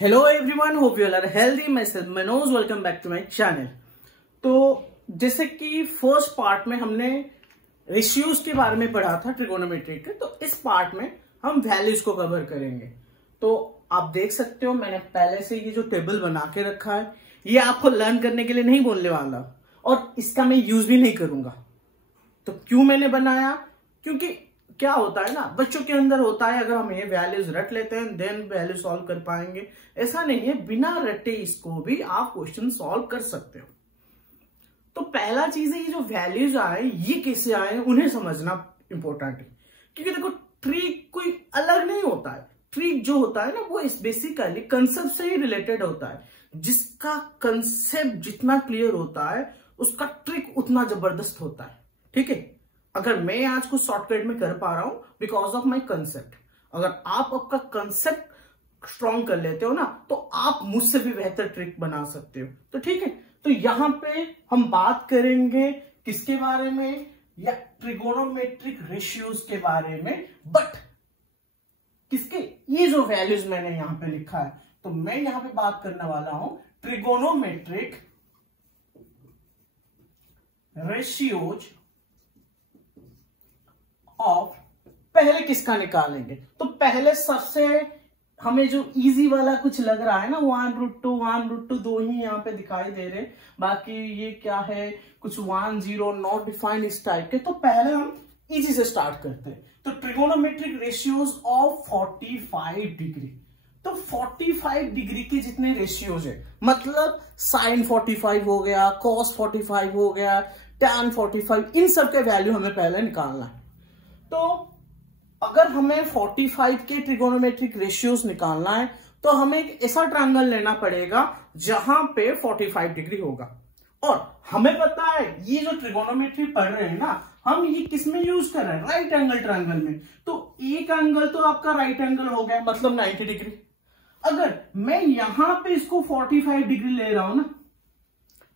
Hello everyone, hope you are healthy. Myself Manoj, welcome back to my channel. तो जैसे कि first part में हमने रेशियोज के बारे में पढ़ा था ट्रिगोनोमेट्री के, तो इस पार्ट में हम वैल्यूज को कवर करेंगे। तो आप देख सकते हो मैंने पहले से ये जो टेबल बना के रखा है, ये आपको लर्न करने के लिए नहीं बोलने वाला और इसका मैं यूज भी नहीं करूंगा। तो क्यों मैंने बनाया? क्योंकि क्या होता है ना, बच्चों के अंदर होता है अगर हम ये वैल्यूज रट लेते हैं देन वैल्यू सॉल्व कर पाएंगे। ऐसा नहीं है, बिना रटे इसको भी आप क्वेश्चन सॉल्व कर सकते हो। तो पहला चीज है, ये जो वैल्यूज आए ये कैसे आए उन्हें समझना इंपॉर्टेंट है। क्योंकि देखो ट्रिक कोई अलग नहीं होता है। ट्रिक जो होता है ना वो इस बेसिकली कंसेप्ट से ही रिलेटेड होता है। जिसका कंसेप्ट जितना क्लियर होता है उसका ट्रिक उतना जबरदस्त होता है। ठीक है, अगर मैं आज कुछ शॉर्टकट में कर पा रहा हूं बिकॉज ऑफ माई कंसेप्ट, अगर आप आपका कंसेप्ट स्ट्रॉन्ग कर लेते हो ना तो आप मुझसे भी बेहतर ट्रिक बना सकते हो। तो ठीक है, तो यहां पे हम बात करेंगे किसके बारे में, या ट्रिगोनोमेट्रिक रेशियोज के बारे में। बट किसके, ये जो वैल्यूज मैंने यहां पे लिखा है, तो मैं यहां पे बात करने वाला हूं ट्रिगोनोमेट्रिक रेशियोज ऑफ। पहले किसका निकालेंगे? तो पहले सबसे हमें जो इजी वाला कुछ लग रहा है ना, 1√2 दो ही यहाँ पे दिखाई दे रहे, बाकी ये क्या है कुछ 1 0 नॉट डिफाइंड इस टाइप के। तो पहले हम इजी से स्टार्ट करते हैं। तो ट्रिगोनोमेट्रिक रेशियोज ऑफ 45 डिग्री। तो 45 डिग्री के जितने रेशियोज है, मतलब साइन 45 हो गया, कॉस 45 हो गया, टैन 45, इन सब के वैल्यू हमें पहले निकालना है। तो अगर हमें 45 के ट्रिगोनोमेट्रिक रेशियोज निकालना है तो हमें एक ऐसा ट्रायंगल लेना पड़ेगा जहां पे 45 डिग्री होगा। और हमें पता है ये जो ट्रिगोनोमेट्री पढ़ रहे हैं ना, हम ये किस में यूज कर रहे हैं? राइट एंगल ट्रायंगल में। तो एक एंगल तो आपका राइट एंगल हो गया, मतलब 90 डिग्री। अगर मैं यहां पे इसको 45 डिग्री ले रहा हूं ना,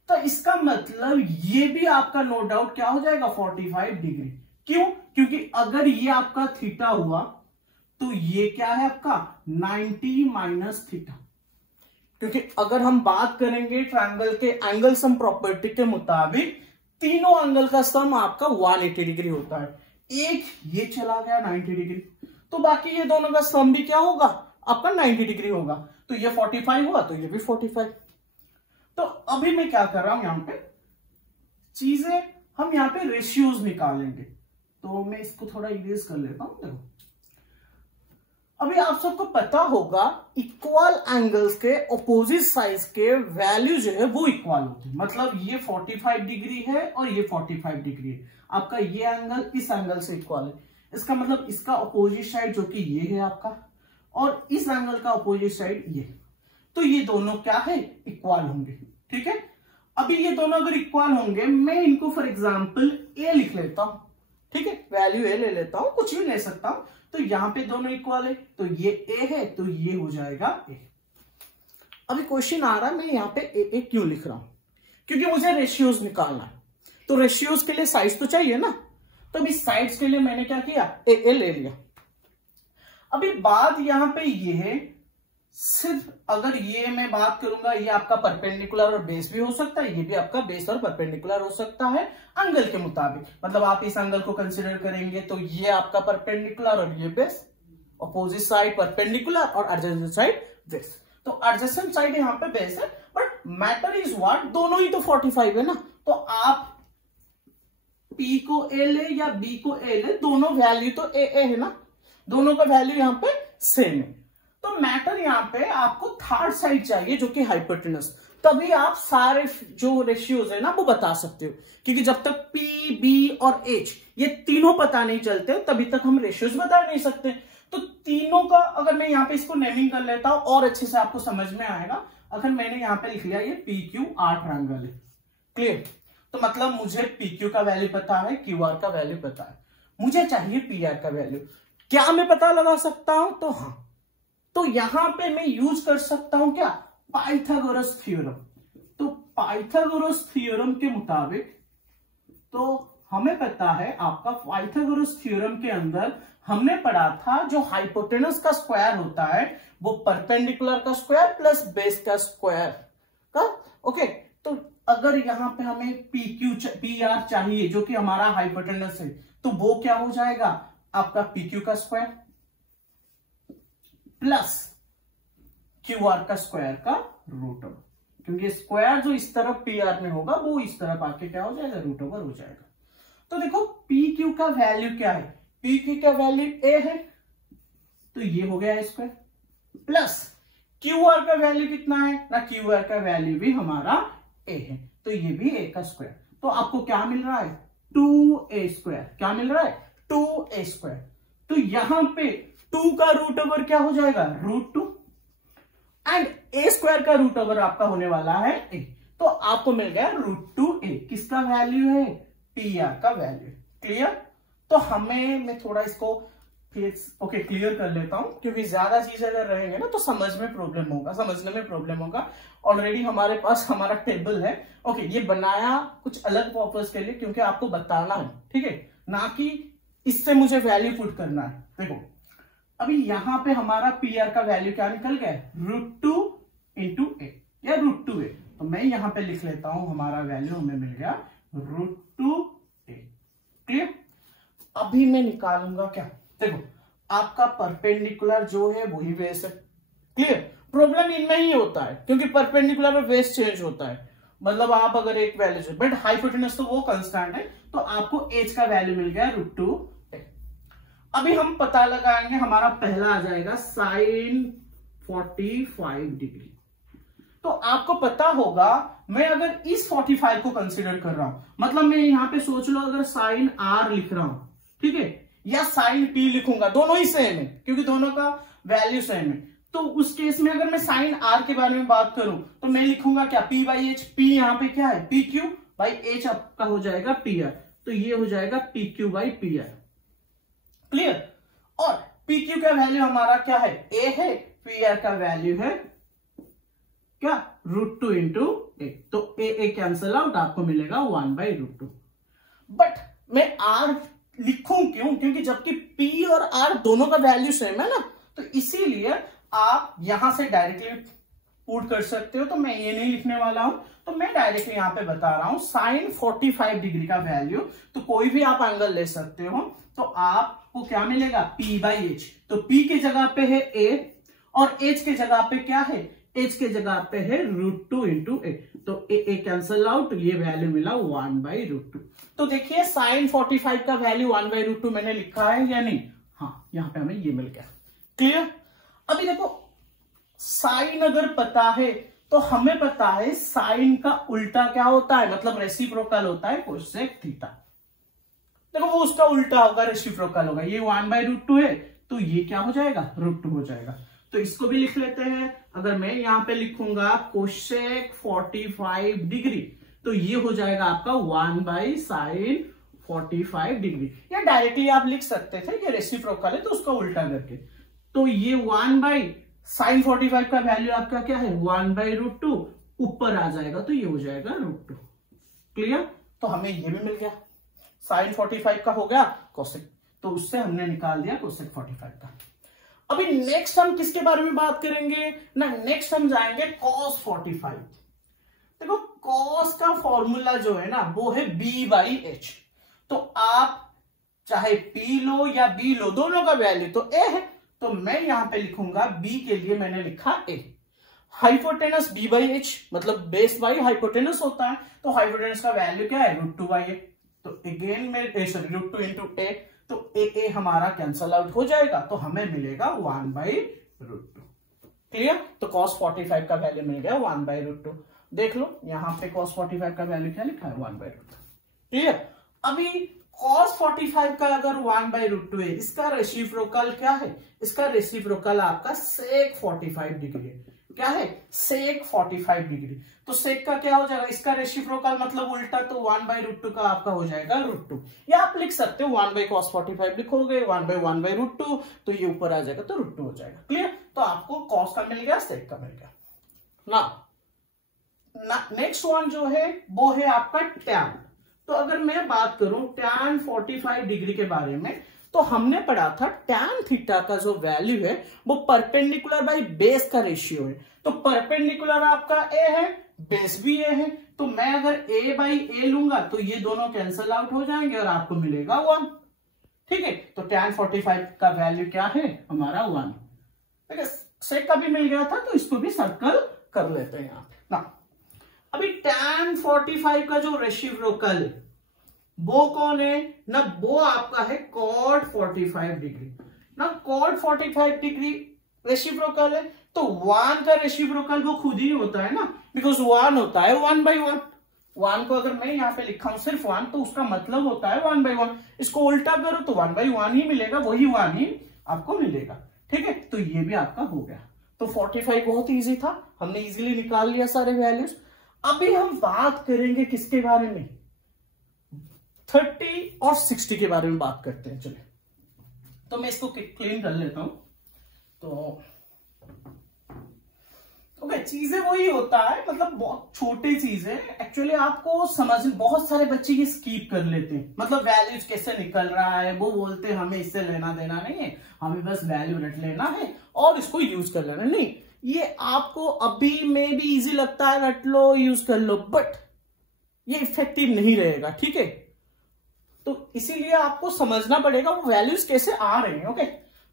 तो इसका मतलब ये भी आपका नो डाउट क्या हो जाएगा, 45 डिग्री। क्यों? क्योंकि अगर ये आपका थीटा हुआ तो ये क्या है आपका 90 माइनस थीटा। क्योंकि अगर हम बात करेंगे ट्रायंगल के एंगल सम प्रॉपर्टी के मुताबिक, तीनों एंगल का सम आपका 180 डिग्री होता है। एक ये चला गया 90 डिग्री, तो बाकी ये दोनों का सम भी क्या होगा आपका 90 डिग्री होगा। तो ये 45 हुआ तो ये भी 45। तो अभी मैं क्या कर रहा हूं, यहां पे चीजें हम यहां पे रेशियोज निकालेंगे। तो मैं इसको थोड़ा इरेज कर लेता हूं। देखो अभी आप सबको पता होगा इक्वल एंगल्स के ऑपोजिट साइड के वैल्यू जो है वो इक्वल होते हैं। मतलब ये 45 डिग्री है और ये 45 डिग्री है। आपका ये एंगल इस एंगल से इक्वल है। इसका मतलब इसका ऑपोजिट साइड जो कि ये है आपका, और इस एंगल का ऑपोजिट साइड ये, तो ये दोनों क्या है, इक्वल होंगे। ठीक है, अभी ये दोनों अगर इक्वल होंगे, मैं इनको फॉर एग्जाम्पल ए लिख लेता हूं। ठीक है, वैल्यू ए ले लेता हूं, कुछ भी ले सकता हूं। तो यहां पे दोनों इक्वल है, तो ये ए है तो ये हो जाएगा ए। अभी क्वेश्चन आ रहा है मैं यहां पे ए क्यों लिख रहा हूं? क्योंकि मुझे रेशियोज निकालना है। तो रेशियोज के लिए साइड्स तो चाहिए ना, तो अभी साइड्स के लिए मैंने क्या किया, ए ले लिया। अभी बात यहां पे ये है, सिर्फ अगर ये मैं बात करूंगा, ये आपका परपेंडिकुलर और बेस भी हो सकता है, ये भी आपका बेस और परपेंडिकुलर हो सकता है एंगल के मुताबिक। मतलब आप इस एंगल को कंसीडर करेंगे तो ये आपका परपेंडिकुलर और ये बेस, अपोजिट साइड परपेंडिकुलर और एडजेसेंट साइड बेस। तो एडजेसेंट साइड यहाँ पे बेस है, बट मैटर इज व्हाट, दोनों ही तो 45 है ना। तो आप P को A ले या B को A ले, दोनों वैल्यू तो A है ना, दोनों का वैल्यू यहाँ पे सेम है। तो मैटर यहां पे आपको थर्ड साइड चाहिए जो कि हाइपोटेनस, तभी आप सारे जो रेशियोज है ना वो बता सकते हो। क्योंकि जब तक पी, बी और एच ये तीनों पता नहीं चलते तभी तक हम रेशियोज बता नहीं सकते। तो तीनों का अगर मैं यहाँ पे इसको नेमिंग कर लेता हूं और अच्छे से आपको समझ में आएगा। अगर मैंने यहाँ पे लिख लिया ये पी क्यू आर ट्रायंगल है, क्लियर। तो मतलब मुझे पी क्यू का वैल्यू पता है, क्यू आर का वैल्यू पता है, मुझे चाहिए पी आर का वैल्यू। क्या मैं पता लगा सकता हूं? तो हाँ, तो यहां पे मैं यूज कर सकता हूं क्या, पाइथागोरस थ्योरम। तो पाइथागोरस थ्योरम के मुताबिक तो हमें पता है आपका पाइथागोरस थ्योरम के अंदर हमने पढ़ा था जो हाइपोटेनस का स्क्वायर होता है वो परपेंडिकुलर का स्क्वायर प्लस बेस का स्क्वायर का। ओके, तो अगर यहाँ पे हमें पी आर चाहिए जो कि हमारा हाइपोटेनस है, तो वो क्या हो जाएगा आपका पी क्यू का स्क्वायर प्लस क्यू आर का स्क्वायर का रूट ओवर, क्योंकि स्क्वायर जो इस तरफ पी आर में होगा वो इस तरफ आके क्या हो जाएगा रूट ओवर हो जाएगा। तो देखो पी क्यू का वैल्यू क्या है, पी क्यू का वैल्यू ए है तो ये हो गया स्क्वायर प्लस क्यू आर का वैल्यू कितना है ना, क्यू आर का वैल्यू भी हमारा ए है तो ये भी ए का स्क्वायर। तो आपको क्या मिल रहा है 2a स्क्वायर, क्या मिल रहा है 2a स्क्वायर। तो यहां पे 2 का रूट ओवर क्या हो जाएगा √2 एंड a स्क्वायर का रूट ओवर आपका होने वाला है a, तो आपको मिल गया √2a। किसका वैल्यू है पी आर का वैल्यू। क्लियर। तो मैं थोड़ा इसको फिर क्लियर कर लेता हूं, क्योंकि ज्यादा चीजें अगर रहेंगे ना तो समझने में प्रॉब्लम होगा। ऑलरेडी हमारे पास हमारा टेबल है। ओके, ये बनाया कुछ अलग पर्पस के लिए, क्योंकि आपको बताना है, ठीक है, ना कि इससे मुझे वैल्यू पुट करना है। देखो अभी यहां पे हमारा पी आर का वैल्यू क्या निकल गया √2 इंटू ए या √2a। तो मैं यहां पे लिख लेता हूं हमारा वैल्यू हमें मिल गया √2a। क्लियर। अभी मैं निकालूंगा क्या, देखो आपका परपेंडिकुलर जो है वही बेस है। क्लियर। प्रॉब्लम इनमें ही होता है क्योंकि परपेंडिकुलर और बेस चेंज होता है, मतलब आप अगर एक वैल्यू से, बट हाइपोटेनस तो वो कांस्टेंट है, तो आपको एच का वैल्यू मिल गया √2। अभी हम पता लगाएंगे, हमारा पहला आ जाएगा sin 45 डिग्री। तो आपको पता होगा मैं अगर इस 45 को कंसीडर कर रहा हूं, मतलब मैं यहां पे सोच लो अगर sin r लिख रहा हूं, ठीक है, या sin p लिखूंगा, दोनों ही सेम है क्योंकि दोनों का वैल्यू सेम है। तो उस केस में अगर मैं sin r के बारे में बात करूं तो मैं लिखूंगा क्या p/h। p यहां पे क्या है pq/h आपका हो जाएगा pr, तो ये हो जाएगा pq/pr। क्लियर। और pq का वैल्यू हमारा क्या है a है, pr का वैल्यू है क्या √2 इंटू ए, तो ए कैंसल आउट, आपको मिलेगा 1/√2। बट मैं r लिखूं क्यों, क्योंकि जबकि p और r दोनों का वैल्यू सेम है ना, तो इसीलिए आप यहां से डायरेक्टली पुट कर सकते हो। तो मैं ये नहीं लिखने वाला हूं, तो मैं डायरेक्टली यहां पे बता रहा हूं sin 45 डिग्री का वैल्यू। तो कोई भी आप एंगल ले सकते हो, तो आपको क्या मिलेगा p/h। तो p की जगह पे है a और h की जगह पे क्या है, h के जगह पे है √2 इंटू ए, तो ए कैंसल आउट, ये वैल्यू मिला 1/√2। तो देखिए sin 45 का वैल्यू 1/√2 मैंने लिखा है या नहीं, हाँ यहां पे हमें ये मिल गया। क्लियर। अभी देखो साइन अगर पता है तो हमें पता है साइन का उल्टा क्या होता है, मतलब रेसिप्रोकल होता है कोसेक थीटा। देखो वो उसका उल्टा होगा, रेसिप्रोकल होगा। ये 1/√2 है तो ये क्या हो जाएगा √2 हो जाएगा। तो इसको भी लिख लेते हैं। अगर मैं यहां पे लिखूंगा कोसेक 45 डिग्री तो ये हो जाएगा आपका 1/sin 45 डिग्री, या डायरेक्टली आप लिख सकते थे ये रेसिप्रोकल है तो उसका उल्टा करके। तो ये 1/sin 45 का वैल्यू आपका क्या है 1/√2, ऊपर आ जाएगा तो ये हो जाएगा √2। क्लियर। तो हमें ये भी मिल गया, sin 45 का हो गया कोसेक, तो उससे हमने निकाल दिया कोसेक 45 का। अभी नेक्स्ट हम किसके बारे में बात करेंगे ना, नेक्स्ट हम जाएंगे cos 45। देखो cos का फॉर्मूला जो है ना वो है b/h। तो आप चाहे p लो या b लो, दोनों का वैल्यू तो a है, तो मैं यहां पे लिखूंगा b के लिए मैंने लिखा a। हाइपोटेनस b/h मतलब बेस बाई हाइपोटेनस होता है, तो हाइपोटेनस का वैल्यू क्या है √2/a। तो अगेन में √2 इंटू a, तो a हमारा कैंसल आउट हो जाएगा, तो हमें मिलेगा 1/√2। क्लियर। तो cos 45 का वैल्यू मिल गया 1/√2। देख लो यहां पे cos 45 का वैल्यू क्या लिखा है 1/√2। क्लियर। अभी cos 45 का अगर 1/√2 है, इसका रेसिप्रोकल क्या है, इसका रेसिप्रोकल आपका sec 45 डिग्री है। क्या है sec 45 डिग्री। तो sec का क्या हो जाएगा, इसका रेसिप्रोकल मतलब उल्टा, तो 1/√2 का आपका हो जाएगा √2, या आप लिख सकते हो 1/cos 45 लिखोगे 1/1/√2, तो ये ऊपर आ जाएगा तो √2 हो जाएगा। क्लियर। तो आपको cos का मिल गया, sec का मिल गया ना। नेक्स्ट वन जो है वो है आपका tan। तो अगर मैं बात करूं tan 45 डिग्री के बारे में, तो हमने पढ़ा था tan थीटा का जो वैल्यू है वो परपेंडिकुलर बाई बेस का रेशियो है। तो परपेंडिकुलर आपका a है, बेस भी a है, तो मैं अगर a बाई a लूंगा तो ये दोनों कैंसल आउट हो जाएंगे और आपको मिलेगा 1। ठीक है, तो tan 45 का वैल्यू क्या है हमारा 1। ठीक है, सेक का भी मिल गया था तो इसको भी सर्कल कर लेते हैं यहाँ ना। अभी tan 45 का जो रेसिप्रोकल है वो कौन है ना, वो आपका है cot 45 डिग्री ना। cot 45 डिग्री रेसिप्रोकल है तो 1 का रेसिप्रोकल वो खुद ही होता है ना, बिकॉज 1 होता है 1/1। 1 को अगर मैं यहाँ पे लिखा हूं सिर्फ 1 तो उसका मतलब होता है 1/1। इसको उल्टा करो तो 1/1 ही मिलेगा, वही 1 ही आपको मिलेगा। ठीक है, तो ये भी आपका हो गया। तो 45 बहुत इजी था, हमने इजीली निकाल लिया सारे वैल्यूज। अभी हम बात करेंगे किसके बारे में, 30 और 60 के बारे में बात करते हैं। चलिए, तो मैं इसको क्लीन कर लेता हूं। तो ओके, चीजें वही होता है, मतलब बहुत छोटी चीज है एक्चुअली। आपको समझ, बहुत सारे बच्चे ये स्कीप कर लेते हैं, मतलब वैल्यूज कैसे निकल रहा है वो बोलते हैं हमें इससे लेना देना नहीं है, हमें बस वैल्यू रट लेना है और इसको यूज कर लेना। नहीं, ये आपको अभी में भी इजी लगता है, रट लो यूज कर लो, बट ये इफेक्टिव नहीं रहेगा। ठीक है, तो इसीलिए आपको समझना पड़ेगा वो वैल्यूज कैसे आ रहे हैं। ओके,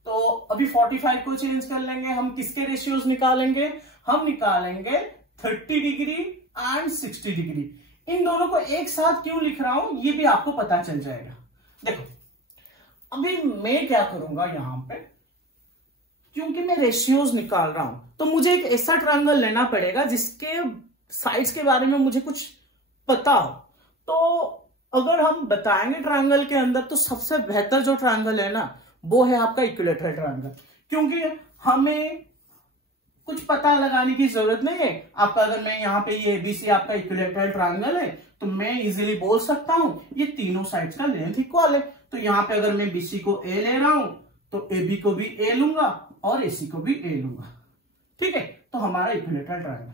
तो अभी 45 को चेंज कर लेंगे, हम किसके रेशियोज निकालेंगे, हम निकालेंगे 30 डिग्री एंड 60 डिग्री। इन दोनों को एक साथ क्यों लिख रहा हूं ये भी आपको पता चल जाएगा। देखो, अभी मैं क्या करूंगा यहां पे, क्योंकि मैं रेशियोज निकाल रहा हूं तो मुझे एक ऐसा ट्रायंगल लेना पड़ेगा जिसके साइड्स के बारे में मुझे कुछ पता हो। तो अगर हम बताएंगे ट्रायंगल के अंदर तो सबसे बेहतर जो ट्रायंगल है ना वो है आपका इक्विलैटरल ट्रायंगल, क्योंकि हमें कुछ पता लगाने की जरूरत नहीं है। आपका अगर मैं यहाँ पे ये एबीसी आपका इक्विलैटरल ट्रायंगल है तो मैं इजीली बोल सकता हूं ये तीनों साइड्स का लेंथ इक्वल है। तो यहाँ पे अगर मैं बीसी को ए ले रहा हूं तो एबी को भी ए लूंगा और एसी को भी ए लूंगा। ठीक है, तो हमारा इक्विलैटरल ट्रायंगल,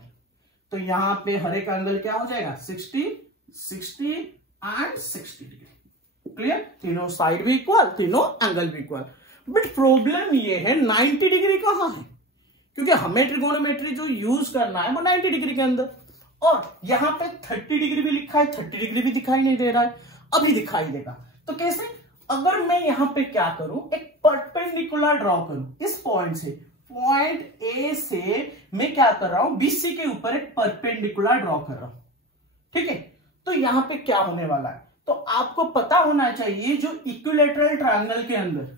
तो यहाँ पे हर एक एंगल क्या हो जाएगा 60, 60 एंड 60 डिग्री। क्लियर, तीनों साइड भी इक्वल, तीनों एंगल भी इक्वल। बट प्रॉब्लम ये है 90 डिग्री कहां है, क्योंकि हमें ट्रिगोनोमेट्री जो यूज करना है वो 90 डिग्री के अंदर, और यहां पे 30 डिग्री भी लिखा है, 30 डिग्री भी दिखाई नहीं दे रहा है। अभी दिखाई देगा, तो कैसे, अगर मैं यहां पे क्या करूं, एक परपेंडिकुलर ड्रॉ करूं इस पॉइंट से, पॉइंट ए से मैं क्या कर रहा हूं, बीसी के ऊपर एक परपेंडिकुलर ड्रॉ कर रहा हूं। ठीक है, तो यहां पे क्या होने वाला है, तो आपको पता होना चाहिए जो इक्विलैटरल ट्रायंगल के अंदर,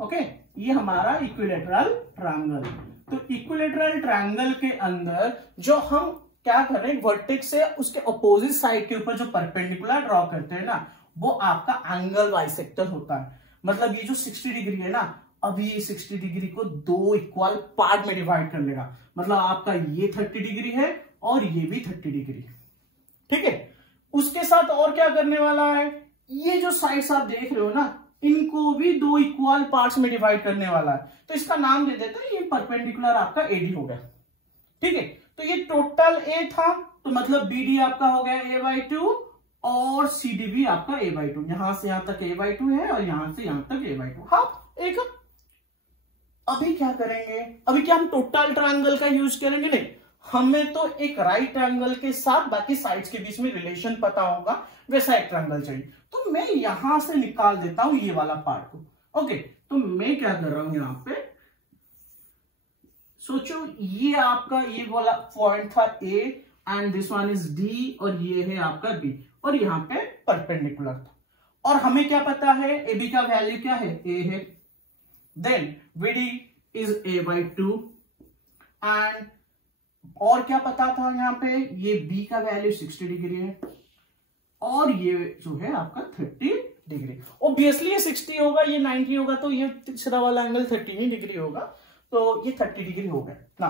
ओके, ये हमारा इक्विलैटरल ट्रायंगल। तो इक्विलैटरल ट्रायंगल के अंदर जो हम क्या कर रहे हैं, वर्टेक्स से उसके अपोजिट साइड के ऊपर जो परपेंडिकुलर ड्रॉ करते हैं ना वो आपका एंगल बाइसेक्टर होता है। मतलब ये जो 60 डिग्री है ना, अभी ये 60 डिग्री को दो इक्वल पार्ट में डिवाइड कर लेगा। मतलब आपका ये 30 डिग्री है और ये भी 30 डिग्री। ठीक है, उसके साथ और क्या करने वाला है, ये जो साइड्स आप देख रहे हो ना इनको भी दो इक्वल पार्ट्स में डिवाइड करने वाला है। तो इसका नाम दे देते हैं, ये परपेंडिकुलर आपका एडी हो गया। ठीक है, तो ये टोटल ए था, तो मतलब बीडी आपका हो गया a/2 और सीडी भी आपका a/2। यहां से यहां तक a/2 है और यहां से यहां तक a/2, हाँ एक। अभी क्या करेंगे, अभी क्या हम टोटल ट्रायंगल का यूज करेंगे, नहीं, हमें तो एक राइट ट्रायंगल के साथ बाकी साइड्स के बीच में रिलेशन पता होगा, वैसा एक ट्रायंगल चाहिए। तो मैं यहां से निकाल देता हूं ये वाला पार्ट को। ओके, तो मैं क्या कर रहा हूं यहां पे, सोचो ये आपका ये वाला पॉइंट था A and this one is D और ये है आपका बी और यहां पे परपेंडिकुलर था, और हमें क्या पता है ए बी का वैल्यू क्या है, ए है, then BD is a/2 and और क्या पता था यहाँ पे, ये बी का वैल्यू 60 डिग्री है और ये जो है आपका 30 डिग्री। ऑब्वियसली ये 60 होगा, ये 90 होगा, तो ये तीसरा वाला एंगल 30 डिग्री होगा, तो ये 30 डिग्री हो गया ना।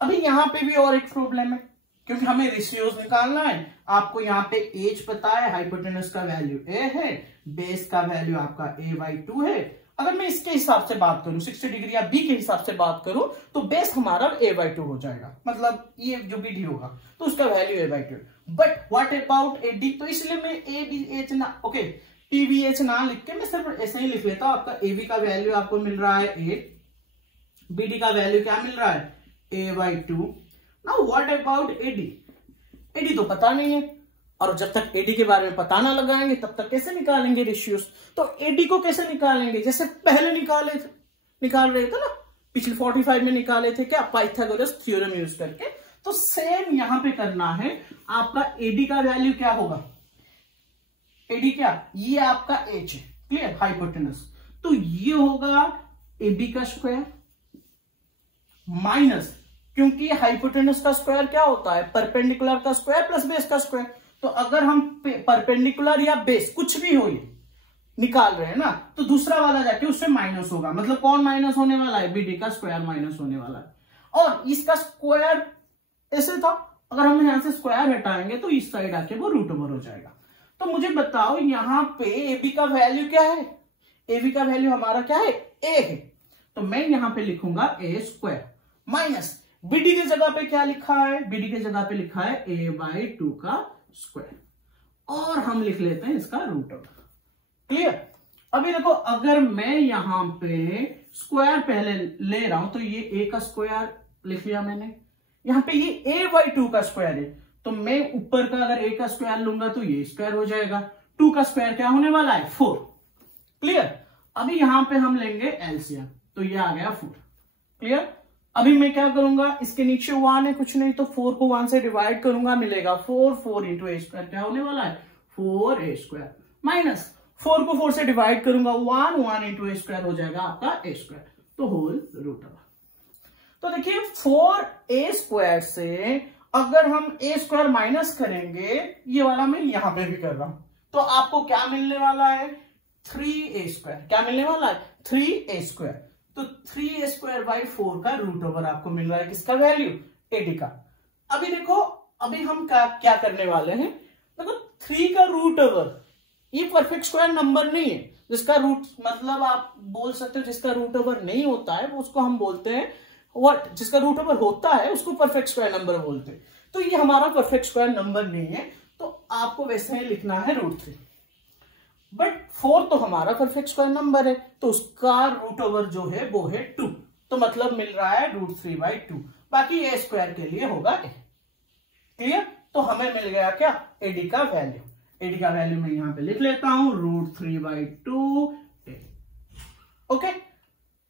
अभी यहां पे भी और एक प्रॉब्लम है, क्योंकि हमें रेशियोज निकालना है। आपको यहाँ पे एज पता है, हाइपोटेनस का वैल्यू ए है, बेस का वैल्यू आपका a/2 है। अगर मैं इसके हिसाब से बात करूं 60 डिग्री या बी के हिसाब से बात करूं तो बेस हमारा a/2 हो जाएगा, मतलब ये जो बीडी होगा तो उसका value a/2। But what about AD, तो इसलिए मैं ए बी एच ना, ओके, TBH ना लिख के मैं सिर्फ ऐसे ही लिख लेता हूं। आपका AB का वैल्यू आपको मिल रहा है 8, BD का वैल्यू क्या मिल रहा है A/2। Now what about AD? AD तो पता नहीं है, और जब तक AD के बारे में पता ना लगाएंगे तब तक कैसे निकालेंगे रेशियोज? तो AD को कैसे निकालेंगे? जैसे पहले निकाल रहे थे ना, पिछले 45 में निकाले थे क्या, पाइथागोरस थ्योरम यूज करके। तो सेम यहां पे करना है। आपका AD का वैल्यू क्या होगा? AD क्या, ये आपका H है, क्लियर, हाइपोटेनस। तो ये होगा AB का स्क्वायर माइनस, क्योंकि हाइपोटेनस का स्क्वायर क्या होता है, परपेंडिकुलर का स्क्वायर प्लस बेस का स्क्वायर। तो अगर हम परपेंडिकुलर या बेस कुछ भी हो निकाल रहे हैं ना, तो दूसरा वाला जाके उससे माइनस होगा। मतलब कौन माइनस होने वाला है? BD का स्क्वायर माइनस होने वाला है। और इसका स्क्वायर ऐसे था, अगर हम यहां से स्क्वायर हटाएंगे तो इस साइड आके वो रूट ओवर हो जाएगा। तो मुझे बताओ यहां पे AB का वैल्यू क्या है? AB का वैल्यू हमारा क्या है? A है। तो मैं यहां पे लिखूंगा A² माइनस BD की जगह पे क्या लिखा है? BD की जगह पे लिखा है A/2 का स्क्वायर, और हम लिख लेते हैं इसका रूट ओवर। क्लियर? अभी देखो, अगर मैं यहां पे स्क्वायर पहले ले रहा हूं तो ये A का स्क्वायर लिख लिया मैंने, यहां पे ये A/2 का स्क्वायर है, तो मैं ऊपर का अगर A का स्क्वायर लूंगा तो ये स्क्वायर हो जाएगा। 2 का स्क्वायर क्या होने वाला है? 4। क्लियर? अभी यहां पे हम लेंगे एलसीएम, तो ये आ गया 4। क्लियर? अभी मैं क्या करूंगा, इसके नीचे 1 है, कुछ नहीं, तो 4 को 1 से डिवाइड करूंगा, मिलेगा 4। 4 इंटू A² क्या होने वाला है? 4A² माइनस 4 को 4 से डिवाइड करूंगा 1 इंटू A² हो जाएगा आपका A², तो होल रूट ओवर। तो देखिए 4A² से अगर हम A² माइनस करेंगे, ये वाला मैं यहां पे भी कर रहा हूं, तो आपको क्या मिलने वाला है? 3A²। क्या मिलने वाला है? 3A²। तो 3A²/4 का रूट ओवर आपको मिल रहा है। किसका वैल्यू? AD का। अभी देखो, अभी हम क्या करने वाले हैं, देखो 3 का रूट ओवर, ये परफेक्ट स्क्वायर नंबर नहीं है, जिसका रूट मतलब आप बोल सकते हो जिसका रूट ओवर नहीं होता है उसको हम बोलते हैं व्हाट, जिसका रूट ओवर होता है उसको परफेक्ट स्क्वायर नंबर बोलते हैं। तो ये हमारा परफेक्ट स्क्वायर नंबर नहीं है, तो आपको वैसे ही लिखना है √3। बट 4 तो हमारा परफेक्ट स्क्वायर नंबर है, तो उसका रूट ओवर जो है वो है 2, तो मतलब मिल रहा है √3/2। बाकी A² के लिए होगा A। क्लियर? तो हमें मिल गया क्या? AD का वैल्यू। AD का वैल्यू मैं यहां पे लिख लेता हूं √3/2 A। ओके,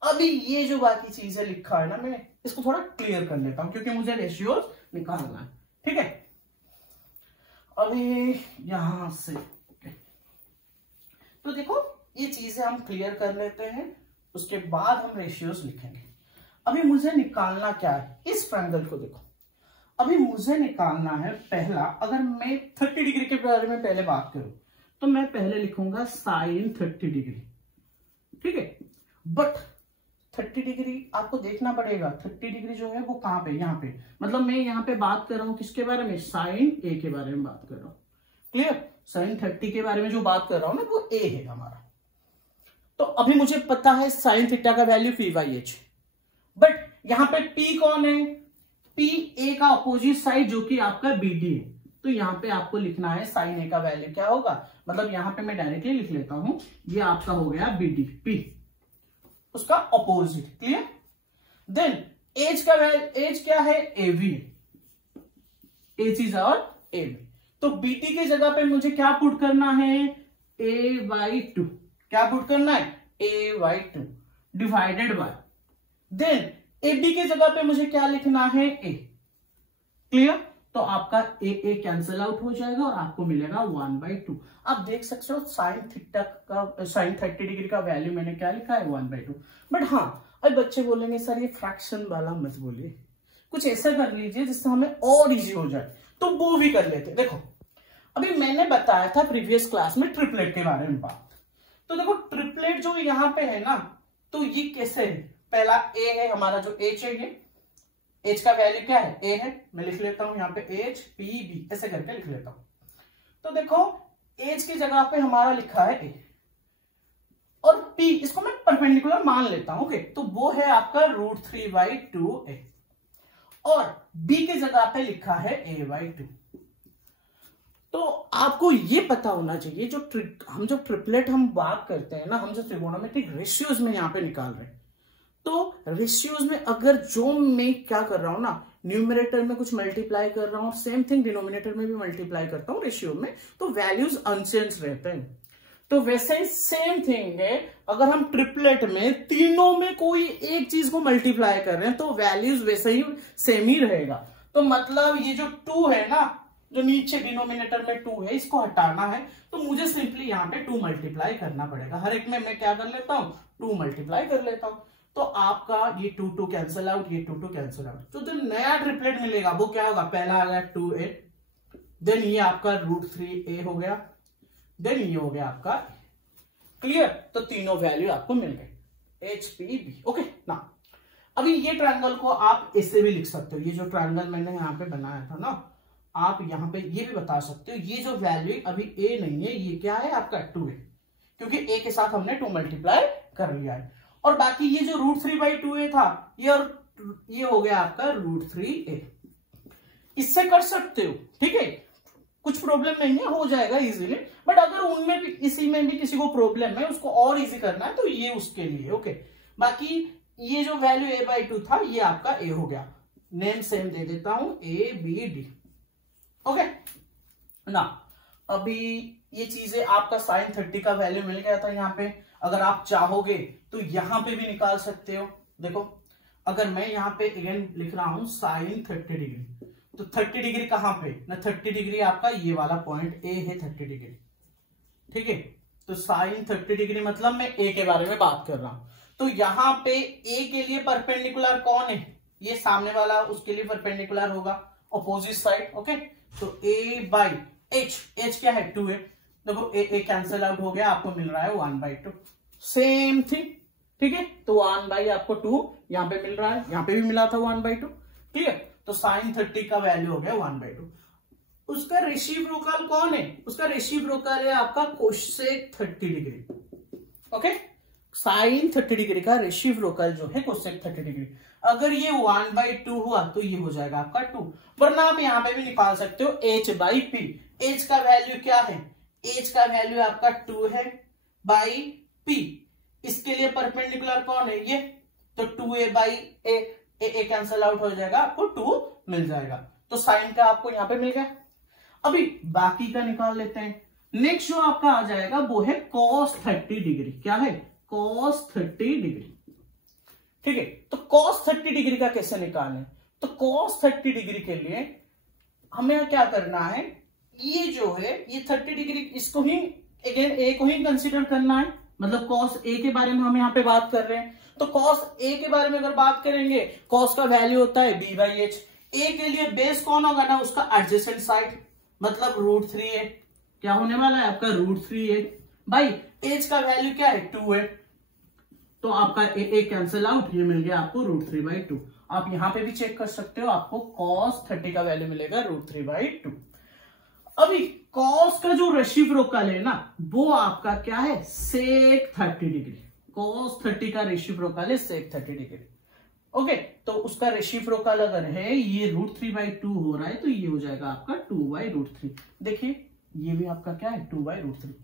अभी ये जो बाकी चीजें लिखा है ना, मैं इसको थोड़ा क्लियर कर लेता हूं क्योंकि मुझे रेशियोज निकालना है। ठीक है, अभी यहां से तो देखो ये चीजें हम क्लियर कर लेते हैं, उसके बाद हम रेशियोज लिखेंगे। अभी मुझे निकालना क्या है, इस ट्रायंगल को देखो। अभी मुझे निकालना है पहला, अगर मैं 30 डिग्री के बारे में पहले बात करूं तो मैं पहले लिखूंगा sin 30 डिग्री। ठीक है, बट 30 डिग्री आपको देखना पड़ेगा, 30 डिग्री जो है वो कहां पे, यहां पे, मतलब मैं यहां पे बात कर रहा हूं किसके बारे में? sin A के बारे में बात कर रहा हूं। क्लियर? sin 30 के बारे में जो बात कर रहा हूं ना वो A है हमारा। तो अभी मुझे पता है sin थीटा का वैल्यू P/H, बट यहां पे P कौन है? P A का अपोजिट साइड जो कि आपका BD है, तो यहां पे आपको लिखना है sin A का वैल्यू क्या होगा, मतलब यहां पे मैं डायरेक्टली लिख लेता हूं, ये आपका हो गया BD, P उसका अपोजिट। क्लियर? देन H का वैल्यू, H क्या है? AB, H is our AB। तो BD की जगह पे मुझे क्या पुट करना है? A/2। क्या पुट करना है? A/2 divided by, then AB की जगह पे मुझे क्या लिखना है? A। क्लियर? तो आपका A कैंसिल आउट हो जाएगा और आपको मिलेगा 1/2। आप देख सकते हो sin थीटा का, sin 30 डिग्री का वैल्यू मैंने क्या लिखा है? 1/2। बट हाँ, अब बच्चे बोलेंगे सर ये फ्रैक्शन वाला मत बोलिए, कुछ ऐसा कर लीजिए जिससे हमें और इजी हो जाए, तो वो भी कर लेते। देखो अभी मैंने बताया था प्रीवियस क्लास में ट्रिपलेट के बारे में बात, तो देखो ट्रिपलेट जो यहां पे है ना, तो ये कैसे है? पहला A है हमारा जो H है, H का वैल्यू क्या है? A है, मैं लिख लेता हूं यहाँ पे H P B ऐसे करके लिख लेता हूं। तो देखो H की जगह पे हमारा लिखा है A और P, इसको मैं परपेंडिकुलर मान लेता हूं। ओके, तो वो है आपका √3/2 A और B की जगह पे लिखा है A/2। तो आपको ये पता होना चाहिए हम जो ट्रिपलेट हम बात करते हैं ना, हम जो ट्रिगोनोमेट्रिक रेशियोज में यहाँ पे निकाल रहे हैं, तो रेशियोज में अगर जो मैं क्या कर रहा हूं ना, न्यूमरेटर में कुछ मल्टीप्लाई कर रहा हूं, सेम थिंग डिनोमिनेटर में भी मल्टीप्लाई करता हूं रेशियो में, तो वैल्यूज अनचेंज रहते हैं। तो वैसे ही सेम थिंग है, अगर हम ट्रिपलेट में तीनों में कोई एक चीज को मल्टीप्लाई कर रहे हैं तो वैल्यूज वैसे ही सेम ही रहेगा। तो मतलब ये जो 2 है ना, जो नीचे डिनोमिनेटर में 2 है, इसको हटाना है तो मुझे सिंपली यहाँ पे 2 मल्टीप्लाई करना पड़ेगा। हर एक में मैं क्या कर लेता हूँ, 2 मल्टीप्लाई कर लेता हूँ। तो आपका ये 2 कैंसिल आउट, ये 2 कैंसिल आउट। तो जो नया ट्रिपलेट मिलेगा वो क्या होगा, पहला आ गया 2a, देन ये आपका √3a हो गया, देन ये हो गया आपका। क्लियर? तो तीनों वैल्यू आपको मिल गए HPB। ओके ना, अभी ये ट्रायंगल को आप ऐसे भी लिख सकते हो। ये जो ट्रायंगल मैंने यहाँ पे बनाया था ना, आप यहाँ पे ये भी बता सकते हो ये जो वैल्यू अभी a नहीं है, ये क्या है आपका 2 है, क्योंकि a के साथ हमने 2 मल्टीप्लाई कर लिया है। और बाकी ये जो √3/2a था, ये हो गया आपका √3a। इससे कर सकते हो, ठीक है, कुछ प्रॉब्लम नहीं है, हो जाएगा इजीली। बट अगर उनमें भी, इसी में भी किसी को प्रॉब्लम है, उसको और इजी करना है, तो ये उसके लिए। ओके, बाकी ये जो वैल्यू a/2 था, ये आपका a हो गया। नेम सेम दे देता हूं, ABD। ओके ना, अभी ये चीजें आपका sin 30 का वैल्यू मिल गया था यहाँ पे। अगर आप चाहोगे तो यहां पे भी निकाल सकते हो। देखो, अगर मैं यहाँ पे अगेन लिख रहा हूं sin 30 डिग्री, तो 30 डिग्री कहां पे ना, 30 डिग्री आपका ये वाला पॉइंट A है 30 डिग्री, ठीक है। तो sin 30 डिग्री मतलब मैं A के बारे में बात कर रहा हूं। तो यहां पे A के लिए परपेंडिकुलर कौन है, ये सामने वाला, उसके लिए परपेंडिकुलर होगा अपोजिट साइड। ओके, तो A/H, H क्या है 2 है, देखो A कैंसिल आउट हो गया, आपको मिल रहा है 1/2। सेम थिंग, ठीक है। तो 1 आपको 2 यहां पे मिल रहा है, यहां पे भी मिला था 1/2। क्लियर? तो sin 30 का वैल्यू हो गया 1/2। उसका रेसिप्रोकल कौन है, उसका रेसिप्रोकल है आपका cosec 30 degree. Okay, sin 30 degree का रेसिप्रोकल जो है कोसेक 30 डिग्री। अगर ये 1/2 हुआ तो ये हो जाएगा आपका 2, वरना आप यहां पे भी निकाल सकते हो H/P। H का वैल्यू क्या है, H का वैल्यू आपका 2 है बाई P। इसके लिए परपेंडिकुलर कौन है ये, तो 2a/a, a कैंसिल आउट हो जाएगा, आपको 2 मिल जाएगा। तो साइन का आपको यहां पे मिल गया। अभी बाकी का निकाल लेते हैं। नेक्स्ट जो आपका आ जाएगा वो है cos 30 डिग्री। क्या है, cos 30 डिग्री, ठीक है। तो cos 30 डिग्री का कैसे निकालें, तो cos 30 डिग्री के लिए हमें क्या करना है, ये जो है ये 30 डिग्री, इसको ही अगेन a को ही कंसीडर करना है। मतलब cos a के बारे में हम यहाँ पे बात कर रहे हैं, तो cos a के बारे में अगर बात करेंगे, cos का वैल्यू होता है B/H। a के लिए बेस कौन होगा ना, उसका एडजेसेंट साइड, मतलब √3a। क्या होने वाला है आपका √3a भाई। h का वैल्यू क्या है 2 है, तो आपका a कैंसिल आउट, ये मिल गया आपको √3/2। आप यहां पे भी चेक कर सकते हो, आपको cos 30 का वैल्यू मिलेगा √3/2। अभी cos का जो रेसिप्रोकल है ना, वो आपका क्या है sec 30 डिग्री। cos 30 का रेसिप्रोकल है sec 30 डिग्री। ओके, तो उसका रेसिप्रोकल अगर है ये √3/2 हो रहा है, तो ये हो जाएगा आपका 2/√3। देखिए ये भी आपका क्या है 2/√3।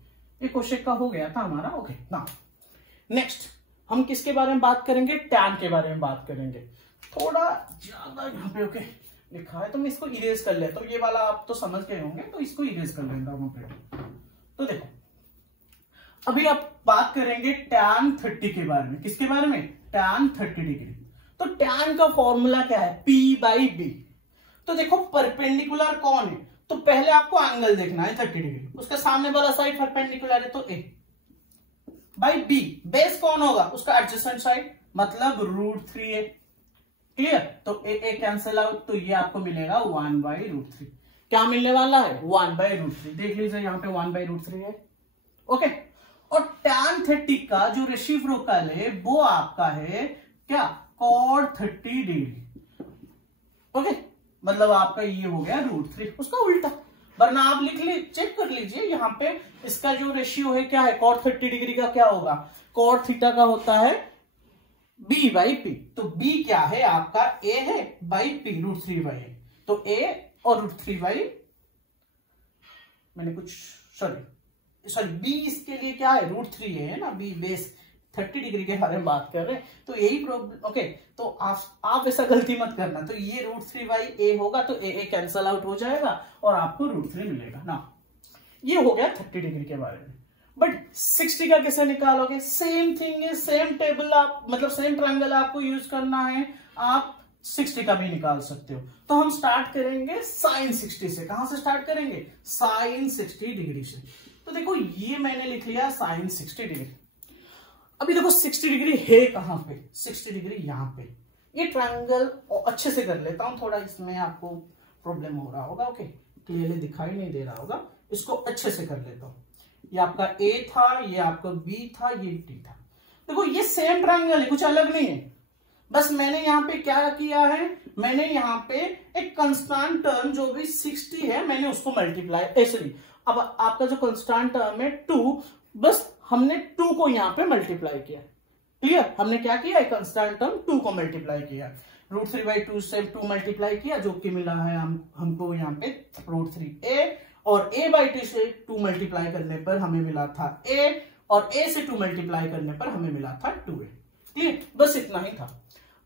ये क्वेश्चन का हो गया था हमारा। ओके ना, नेक्स्ट हम किसके बारे में बात करेंगे, टैन के बारे में बात करेंगे। थोड़ा ज्यादा यहाँ पे ओके लिखा है, तो मैं इसको इरेज कर लेता हूँ। ये वाला आप तो समझ गए होंगे, तो इसको इरेज कर लेता हूँ। तो देखो, अभी आप बात करेंगे tan 30 के बारे में। किसके बारे में, tan 30 डिग्री। तो tan का फॉर्मूला क्या है, P/B। तो देखो परपेंडिकुलर कौन है, तो पहले आपको एंगल देखना है 30 डिग्री, उसका सामने वाला साइड परपेंडिकुलर है, तो A/B। बेस कौन होगा, उसका एडजेसेंट साइड, मतलब √3a। क्लियर? तो a कैंसिल आउट, तो ये आपको मिलेगा 1/√3। क्या मिलने वाला है 1/√3। देख लीजिए यहाँ पे 1/√3 है। ओके, और tan 30 का जो रेसिप्रोकल है वो आपका है क्या, cot 30 डिग्री। ओके, मतलब आपका ये हो गया √3, उसका उल्टा। वरना आप लिख ली, चेक कर लीजिए यहाँ पे इसका जो रेशियो है क्या है, cot 30 डिग्री का क्या होगा, cot थीटा का होता है B/P। तो B क्या है आपका, A है बाई P, √3/a। तो A और √3/, मैंने कुछ सॉरी बी इसके लिए क्या है, √3 है ना, बी बेस 30 डिग्री के बारे में बात कर रहे हैं, तो यही प्रॉब्लम। ओके, तो आप ऐसा गलती मत करना। तो ये √3/a होगा, तो ए कैंसल आउट हो जाएगा और आपको √3 मिलेगा ना। ये हो गया 30 डिग्री के बारे में। बट 60 का कैसे निकालोगे? सेम थिंग है, सेम टेबल, आप मतलब सेम ट्रायंगल आपको यूज करना है, आप 60 का भी निकाल सकते हो। तो हम स्टार्ट करेंगे sin 60 से। कहां से स्टार्ट करेंगे? sin 60 डिग्री से। तो देखो ये मैंने लिख लिया sin 60 डिग्री। अभी देखो 60 डिग्री है कहां पे? 60 डिग्री यहां पे। ये ट्रायंगल अच्छे से कर लेता हूं, थोड़ा इसमें आपको प्रॉब्लम हो रहा होगा। ओके, क्लियरली दिखाई नहीं दे रहा होगा, इसको अच्छे से कर लेता हूं। ये आपका A था, ये आपका B था, ये D था। देखो ये सेम ट्रायंगल है, कुछ अलग नहीं है। बस मैंने यहाँ पे क्या किया है, मैंने यहाँ पे एक कंस्टेंट टर्म जो भी 60 है, मैंने उसको मल्टीप्लाई, सॉरी अब आपका जो कंस्टेंट टर्म है 2, बस हमने 2 को यहाँ पे मल्टीप्लाई किया। क्लियर? हमने क्या किया, एक कंस्टेंट टर्म 2 को मल्टीप्लाई किया। √3/2 से 2 मल्टीप्लाई किया, जो कि मिला है हमको यहाँ पे √3a, और a/2 से 2 मल्टीप्लाई करने पर हमें मिला था a, और a से 2 मल्टीप्लाई करने पर हमें मिला था 2a। क्लियर? बस इतना ही था।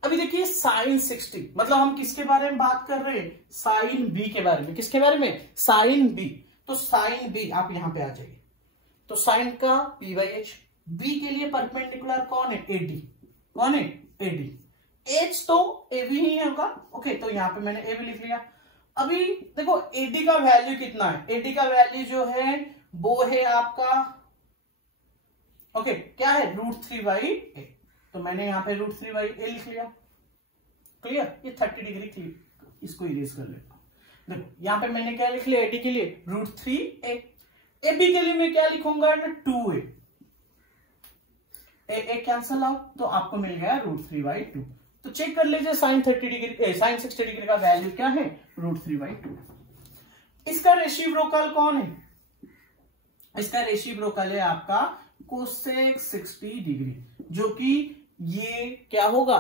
अभी देखिए sin 60, मतलब हम किसके बारे में बात कर रहे हैं? sin b के बारे में। किसके बारे में? sin b। तो sin b, आप यहां पे आ जाइए। तो sin का p/h, b के लिए परपेंडिकुलर कौन है? AD। कौन है? AD। h तो AB ही होगा। ओके, तो यहां पे मैंने AB लिख लिया। अभी देखो AD का वैल्यू कितना है? AD का वैल्यू जो है वो है आपका, ओके, क्या है? √3/a। तो मैंने यहाँ पे √3/a लिख लिया। क्लियर? ये 30 डिग्री थी, इसको इरेज कर लेता हूं। देखो यहाँ पे मैंने क्या लिख लिया? AD के लिए √3a। AB के लिए मैं क्या लिखूंगा ना? 2a। a कैंसल आउट, तो आपको मिल गया √3/2। तो चेक कर लीजिए sin 60 डिग्री का वैल्यू क्या है? √3/2। इसका रेसिप्रोकल कौन है? इसका रेसिप्रोकल है आपका कोसेक 60 डिग्री, जो कि ये क्या होगा?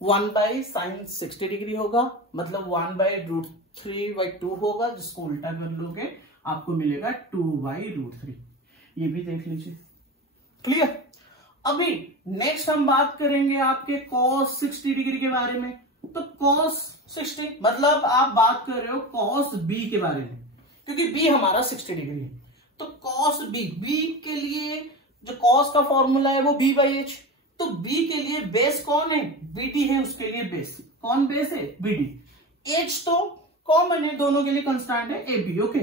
1/sin 60 डिग्री होगा, मतलब 1/√3/2 होगा। जिसको उल्टा कर लोगे आपको मिलेगा 2/√3। ये भी देख लीजिए। क्लियर? अभी नेक्स्ट हम बात करेंगे आपके cos 60 डिग्री के बारे में। तो cos 60 मतलब आप बात कर रहे हो cos b के बारे में, क्योंकि b हमारा 60 डिग्री है। तो cos b के लिए जो cos का फॉर्मूला है वो b/h। तो b के लिए बेस कौन है? bd है, उसके लिए बेस कौन बेस है? bd। h तो कॉमन है, दोनों के लिए कंस्टेंट है ab। ओके,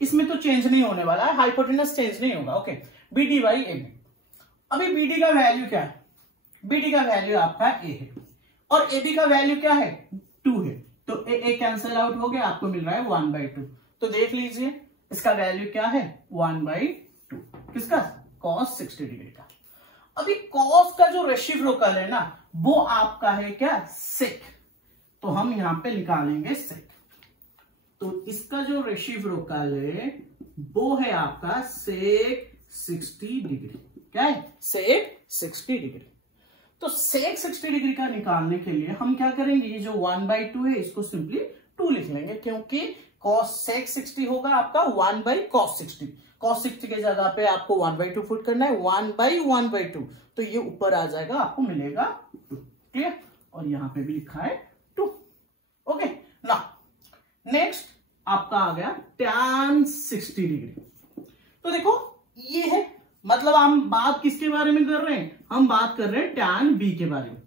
इसमें तो चेंज नहीं होने वाला है, हाइपोटेनस चेंज नहीं होगा। Okay, bd/ab। अभी bd का वैल्यू क्या है? bd का वैल्यू आपका a है, और ab का वैल्यू क्या है? 2 है। तो a कैंसल आउट हो गया, आपको मिल रहा है 1/2। तो देख लीजिए इसका वैल्यू क्या है? 1/2। किसका? cos 60 डिग्री का। अभी cos का जो रेसिप्रोकल है ना, वो आपका है क्या? sec। तो हम यहां पे निकालेंगे sec। तो इसका जो रेसिप्रोकल है वो है आपका sec 60 डिग्री। क्या है? sec 60 degree. तो sec 60 डिग्री का निकालने के लिए हम क्या करेंगे? ये जो 1/2 है इसको सिंपली 2 लिख लेंगे, क्योंकि sec 60 होगा आपका 1/cos 60। cos 60 के जगह पे आपको 1/2 फुट करना है, 1/1/2। तो ये ऊपर आ जाएगा, आपको मिलेगा 2। क्लियर? और यहां पे भी लिखा है 2। ओके ना, नेक्स्ट आपका आ गया tan 60 डिग्री। तो देखो ये है, मतलब हम बात किसके बारे में कर रहे हैं? हम बात कर रहे हैं tan b के बारे में।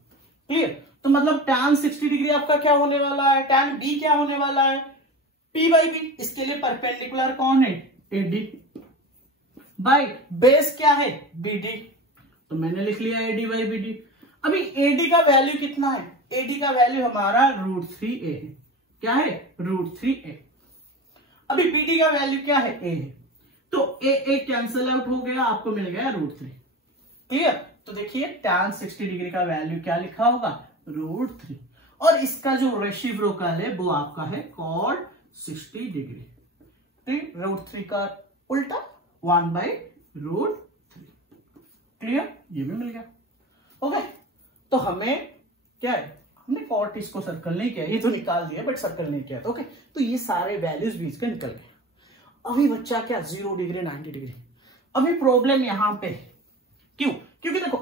क्लियर? तो मतलब tan 60 डिग्री आपका क्या होने वाला है? tan b क्या होने वाला है? p/b। इसके लिए परपेंडिकुलर कौन है? AD बाई बेस क्या है? BD। तो मैंने लिख लिया AD/BD। अभी AD का वैल्यू कितना है? AD का वैल्यू हमारा √3a है। क्या है? √3a। अभी BD का वैल्यू क्या है? A है। तो a कैंसल आउट हो गया, आपको मिल गया √3। क्लियर? तो देखिए tan 60 डिग्री का वैल्यू क्या लिखा होगा? √3। और इसका जो रेसिप्रोकल है वो आपका है cot 60 डिग्री। √3 का उल्टा 1/√3। क्लियर? ये भी मिल गया। ओके, तो हमें क्या है? हमने cot इसको सर्कल नहीं किया, ये तो निकाल दिया बट सर्कल नहीं किया। तो ओके, तो ये सारे वैल्यूज बीच के निकल गए। अभी बच्चा क्या 0 डिग्री 90 डिग्री। अभी प्रॉब्लम यहां पे क्यों? क्योंकि देखो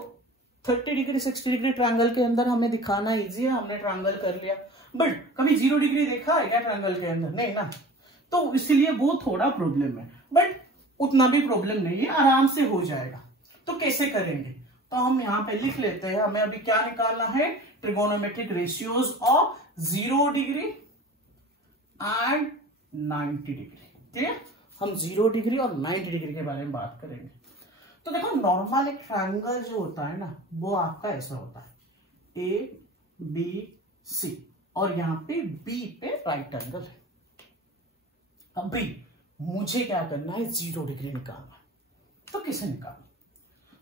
30 डिग्री 60 डिग्री ट्रायंगल के अंदर हमें दिखाना इजी है, हमने ट्रायंगल कर लिया, बट कभी 0 डिग्री देखा है क्या ट्रायंगल के अंदर? नहीं ना, तो इसलिए वो थोड़ा प्रॉब्लम है, बट उतना भी प्रॉब्लम नहीं है, आराम से हो जाएगा। तो कैसे करेंगे? तो हम यहां पे लिख लेते हैं, हमें अभी क्या निकालना है? Trigonometric ratios of 0 degree and 90 degree. ठीक है, हम 0 डिग्री और 90 डिग्री के बारे में बात करेंगे। तो देखो नॉर्मल एक ट्रायंगल जो होता है ना, वो आपका ऐसा होता है ए बी सी, और यहां पे बी पे राइट एंगल है। अभी मुझे क्या करना है? 0 डिग्री निकालना है। तो किसे निकालना?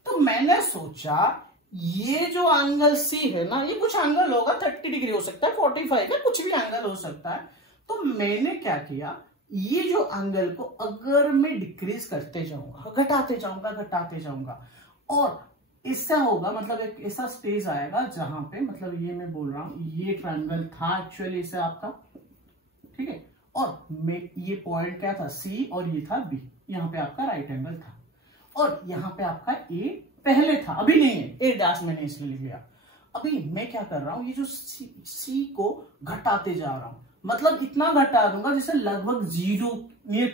तो मैंने सोचा ये जो एंगल सी है ना, ये कुछ एंगल होगा, 30 डिग्री हो सकता है, 45 है, कुछ भी एंगल हो सकता है। तो मैंने क्या किया, ये जो एंगल को अगर मैं डिक्रीज करते जाऊंगा, घटाते जाऊंगा, और इससे होगा मतलब एक ऐसा स्टेज आएगा जहां पे, मतलब ये मैं बोल रहा हूं, ये ट्रायंगल था एक्चुअली इसे आपका, ठीक है, और ये पॉइंट क्या था? सी, और ये था बी, यहाँ पे आपका राइट एंगल था, और यहाँ पे आपका ए पहले था, अभी नहीं है, ए डैश मैंने इसलिए लिख लिया। अभी मैं क्या कर रहा हूं, ये जो सी को घटाते जा रहा हूं, मतलब इतना घटा दूंगा जैसे लगभग 0, नियर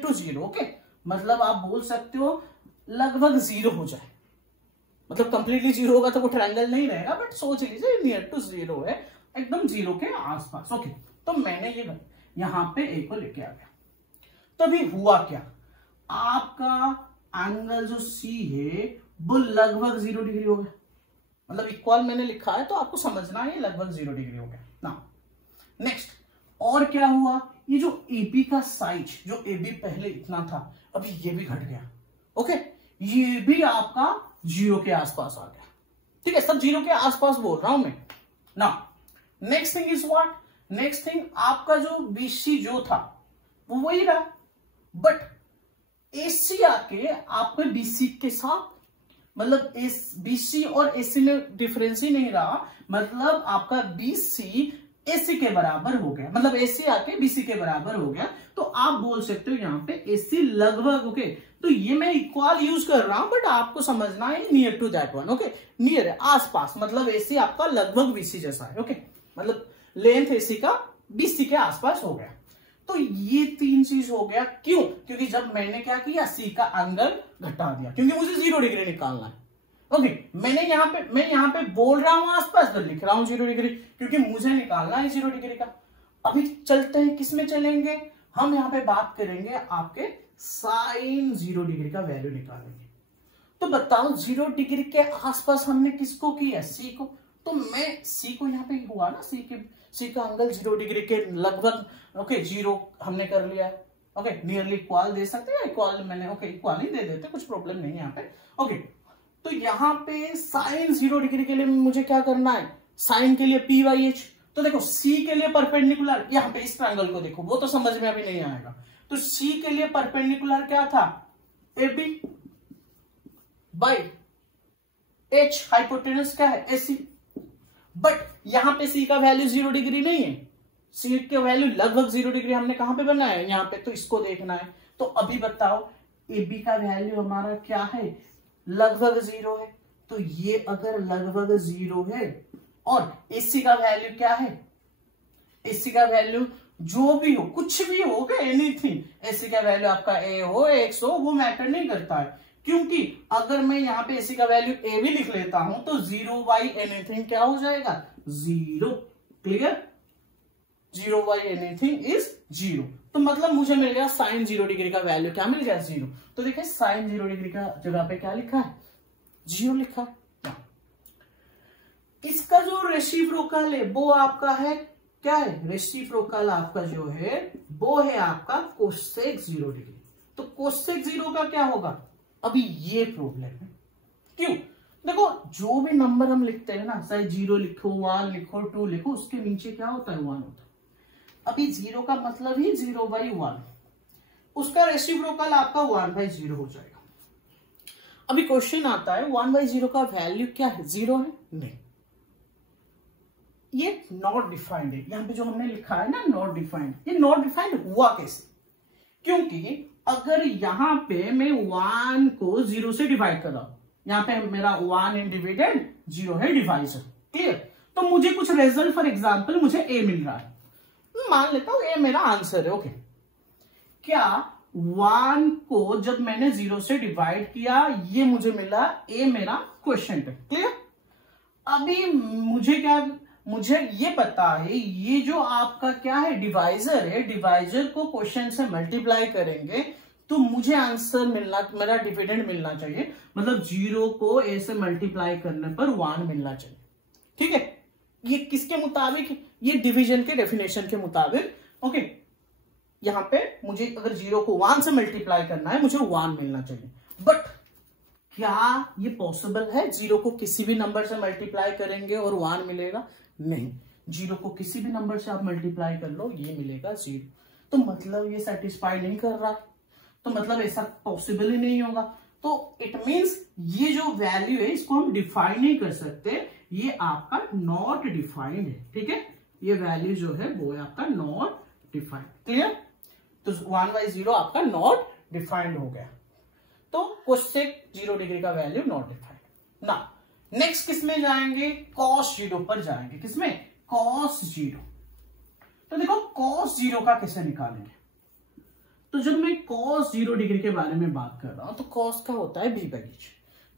टू जीरो। ओके, मतलब आप बोल सकते हो लगभग 0 हो जाए, मतलब कंप्लीटली 0 होगा तो वो ट्रायंगल नहीं रहेगा, बट सोच लीजिए नियर टू 0 है, एकदम 0 के आसपास। ओके, तो मैंने ये यहां पे ए को लेके आ गया। तो अभी हुआ क्या, आपका एंगल जो सी है वो लगभग 0 डिग्री हो गया, मतलब इक्वल मैंने लिखा है तो आपको समझना है, लगभग 0 डिग्री हो गया ना। नेक्स्ट और क्या हुआ, ये जो AB का साइज, जो AB पहले इतना था, अभी ये भी घट गया। ओके, ये भी आपका 0 के आसपास आ गया। ठीक है, सब 0 के आसपास बोल रहा हूं मैं ना। Next thing is what, next thing आपका जो BC जो था वो वही रहा, बट AC आके आपके BC के साथ, मतलब BC और AC में डिफरेंस ही नहीं रहा, मतलब आपका BC AC के बराबर हो गया, मतलब AC आके BC के बराबर हो गया। तो आप बोल सकते हो यहाँ पे AC लगभग, ओके, तो ये मैं इक्वल यूज कर रहा हूं, बट आपको समझना है near to that one. Okay, near है, आसपास, मतलब AC आपका लगभग BC जैसा है। ओके, मतलब लेंथ AC का BC के आसपास हो गया। तो ये 3 चीज हो गया, क्यों? क्योंकि जब मैंने क्या किया, C का एंगल घटा दिया, क्योंकि मुझे 0 डिग्री निकालना है। ओके, मैं यहाँ पे बोल रहा हूं आसपास, तो लिख रहा हूं 0 डिग्री, क्योंकि मुझे निकालना है 0 डिग्री का। अभी चलते हैं, किसमें चलेंगे, हम यहाँ पे बात करेंगे आपके साइन 0 डिग्री का वैल्यू निकालेंगे। तो बताओ 0 डिग्री के आसपास हमने किसको किया? C को। तो मैं C को यहाँ पे हुआ ना, C का एंगल 0 डिग्री के लगभग, ओके, 0 हमने कर लिया। ओके, नियरली इक्वल दे सकते हैं, इक्वल मैंने, ओके, इक्वल ही दे देते, कुछ प्रॉब्लम नहीं है यहाँ पे। ओके, तो यहाँ पे साइन 0 डिग्री के लिए मुझे क्या करना है, साइन के लिए P/H। तो देखो C के लिए परपेंडिकुलर, यहाँ पे इस ट्रायंगल को देखो, वो तो समझ में अभी नहीं आएगा। तो C के लिए परपेंडिकुलर क्या था, AB बाई H, हाइपोटेनस क्या है, AC। बट यहां पे C का वैल्यू 0 डिग्री नहीं है, C का वैल्यू लगभग 0 डिग्री हमने कहां पे बनाया है, यहां पे, तो इसको देखना है। तो अभी बताओ AB का वैल्यू हमारा क्या है, लगभग 0 है। तो ये अगर लगभग 0 है, और AC का वैल्यू क्या है, AC का वैल्यू जो भी हो, कुछ भी हो, एनीथिंग, AC का वैल्यू आपका A हो, X हो, वो मैटर नहीं करता है, क्योंकि अगर मैं यहाँ पे AC का वैल्यू A भी लिख लेता हूं तो 0 बाई एनीथिंग क्या हो जाएगा, 0। Clear, 0 by anything is 0। तो मतलब मुझे मिल गया साइन 0 डिग्री का वैल्यू क्या मिल गया, 0। तो देखिए साइन 0 डिग्री का जगह पे क्या लिखा है, 0 लिखा है। इसका जो रेसिप्रोकल है वो आपका है, क्या है, रेसिप्रोकल आपका जो है वो है आपका कोसेक 0 डिग्री। तो कोसेक 0 का क्या होगा, अभी ये प्रॉब्लम है, क्यों? देखो जो भी नंबर हम लिखते हैं ना, चाहे 0 लिखो, 1 लिखो, 2 लिखो, उसके नीचे क्या होता है, 1 होता है। अभी 0 का मतलब ही 0/1, उसका रेसिप्रोकल आपका 1/0 हो जाएगा। अभी क्वेश्चन आता है 1/0 का वैल्यू क्या है, 0 है? नहीं, ये नॉट डिफाइंड है। यहां पे जो हमने लिखा है ना नॉट डिफाइंड, ये नॉट डिफाइंड हुआ कैसे, क्योंकि अगर यहां पे मैं 1 को 0 से डिवाइड कर रहा हूं, यहां पे मेरा 1 इन डिविडेंड 0 है डिवाइजर, क्लियर। तो मुझे कुछ रिजल्ट, फॉर एग्जांपल मुझे ए मिल रहा है, मान लेता हूं ए मेरा आंसर है, ओके। क्या 1 को जब मैंने 0 से डिवाइड किया, ये मुझे मिला, ए मेरा क्वेश्चन है, क्लियर। अभी मुझे ये पता है, ये जो आपका क्या है डिवाइजर है, डिवाइजर को क्वेश्चन से मल्टीप्लाई करेंगे तो मुझे आंसर मिलना, मेरा डिविडेंड मिलना चाहिए, मतलब 0 को ए से मल्टीप्लाई करने पर 1 मिलना चाहिए, ठीक है। ये किसके मुताबिक, ये डिवीजन के डेफिनेशन के मुताबिक, ओके। यहां पे मुझे अगर 0 को 1 से मल्टीप्लाई करना है, मुझे 1 मिलना चाहिए। बट क्या ये पॉसिबल है, 0 को किसी भी नंबर से मल्टीप्लाई करेंगे और 1 मिलेगा? नहीं, 0 को किसी भी नंबर से आप मल्टीप्लाई कर लो, ये मिलेगा 0। तो मतलब ये सेटिस्फाई नहीं कर रहा, तो मतलब ऐसा पॉसिबल ही नहीं होगा। तो इट मींस ये जो वैल्यू है इसको हम डिफाइन नहीं कर सकते, ये आपका नॉट डिफाइंड है, ठीक है। ये वैल्यू जो है वो है आपका नॉट डिफाइंड, क्लियर। तो 1/0 आपका नॉट डिफाइंड हो गया। तो कोसेक 0 डिग्री का वैल्यू नॉट डिफाइंड। ना नेक्स्ट किस में जाएंगे, cos 0 पर जाएंगे। किसमें? cos 0। तो देखो cos 0 का कैसे निकालेंगे। तो जब मैं cos 0 डिग्री के बारे में बात कर रहा हूं तो cos का होता है b/h।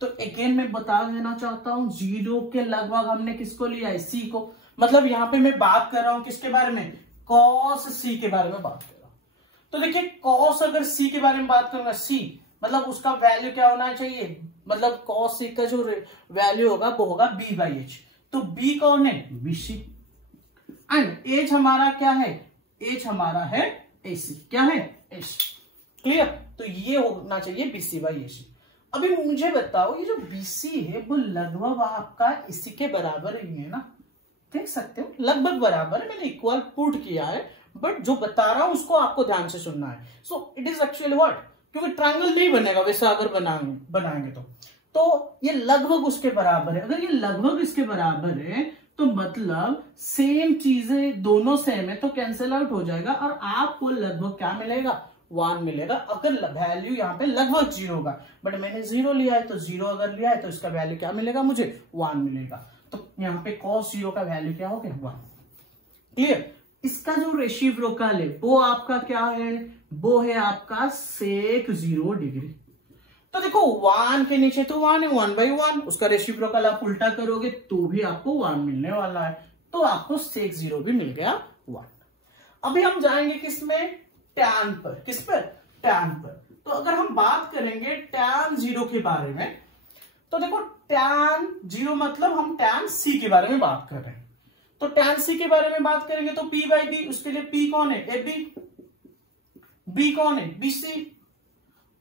तो अगेन मैं बता देना चाहता हूं, 0 के लगभग हमने किसको लिया है, c को। मतलब यहां पे मैं बात कर रहा हूं किसके बारे में, cos c के बारे में बात कर रहा हूं। तो देखिए cos अगर c के बारे में बात करूंगा, c मतलब उसका वैल्यू क्या होना चाहिए, मतलब cos c का जो वैल्यू होगा वो होगा b/h। तो b कौन है, bc। एंड एज हमारा क्या है, एज हमारा है ac। क्या है, ac, क्लियर। तो ये होना चाहिए bc/ac। अभी मुझे बताओ, ये जो bc है वो लगभग आपका इसी के बराबर ही है ना, देख सकते हो लगभग बराबर है। मैंने इक्वल पुट किया है, बट जो बता रहा हूं उसको आपको ध्यान से सुनना है। So it is actually what, क्योंकि ट्रायंगल नहीं बनेगा वैसा अगर बनाएंगे तो ये लगभग उसके बराबर है। अगर ये लगभग इसके बराबर है तो मतलब सेम चीजें दोनों सेम है, तो कैंसिल आउट हो जाएगा और आपको लगभग क्या मिलेगा, 1 मिलेगा। अगर वैल्यू यहाँ पे लगभग 0 होगा, बट मैंने 0 लिया है, तो 0 अगर लिया है तो इसका वैल्यू क्या मिलेगा, मुझे 1 मिलेगा। तो यहाँ पे cos 0 का वैल्यू क्या हो गया, 1, क्लियर। इसका जो रेसिप्रोकल है वो आपका क्या है, वो है आपका sec 0 डिग्री। तो देखो 1 के नीचे तो 1 है, 1/1, उसका रेसिप्रोकल आप उल्टा करोगे तो भी आपको 1 मिलने वाला है। तो आपको sec 0 भी मिल गया 1। अभी हम जाएंगे किसमें, tan पर। किस पर, tan पर। तो अगर हम बात करेंगे tan 0 के बारे में, तो देखो tan 0 मतलब हम tan c के बारे में बात कर रहे हैं। तो tan c के बारे में बात करेंगे तो p/b, उसके लिए p कौन है, ab, b कौन है, bc।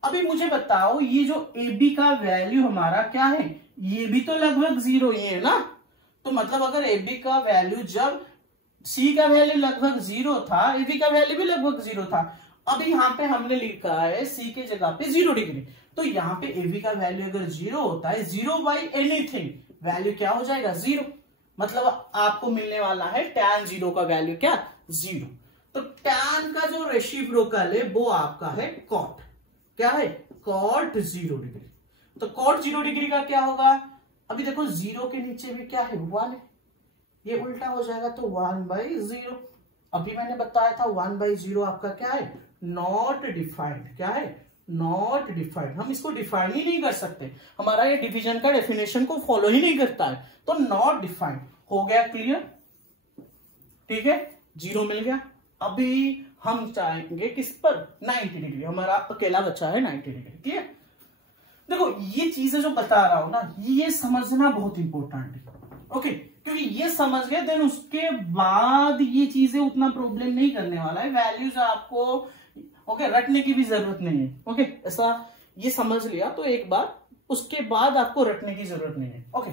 अभी मुझे बताओ, ये जो ab का वैल्यू हमारा क्या है, ये भी तो लगभग 0 ही है ना। तो मतलब अगर ab का वैल्यू, जब c का वैल्यू लगभग 0 था, ab का वैल्यू भी लगभग 0 था। अभी यहाँ पे हमने लिखा है c के जगह पे 0 डिग्री, तो यहाँ पे ab का वैल्यू अगर 0 होता है, 0/एनीथिंग वैल्यू क्या हो जाएगा, 0। मतलब आपको मिलने वाला है tan 0 का वैल्यू क्या, 0। तो tan का जो रेसिप्रोकल है वो आपका है cot। क्या है, cot 0 डिग्री। तो cot 0 डिग्री का क्या होगा, अभी देखो 0 के नीचे भी क्या है, 1 है, ये उल्टा हो जाएगा तो 1/0। अभी मैंने बताया था 1/0 आपका क्या है, नॉट डिफाइंड। क्या है, नॉट डिफाइंड। हम इसको डिफाइन ही नहीं कर सकते, हमारा ये डिवीजन का डेफिनेशन को फॉलो ही नहीं करता है, तो नॉट डिफाइंड हो गया, क्लियर, ठीक है, 0 मिल गया। अभी हम चाहेंगे किस पर, 90 डिग्री। हमारा अकेला बचा है 90 डिग्री, क्लियर। देखो ये चीजें जो बता रहा हूं ना, ये समझना बहुत इंपॉर्टेंट है, ओके। क्योंकि ये समझ गए देन उसके बाद ये चीजें उतना प्रॉब्लम नहीं करने वाला है, वैल्यूज आपको ओके रटने की भी जरूरत नहीं है, ओके। ऐसा ये समझ लिया तो एक बार, उसके बाद आपको रटने की जरूरत नहीं है, ओके।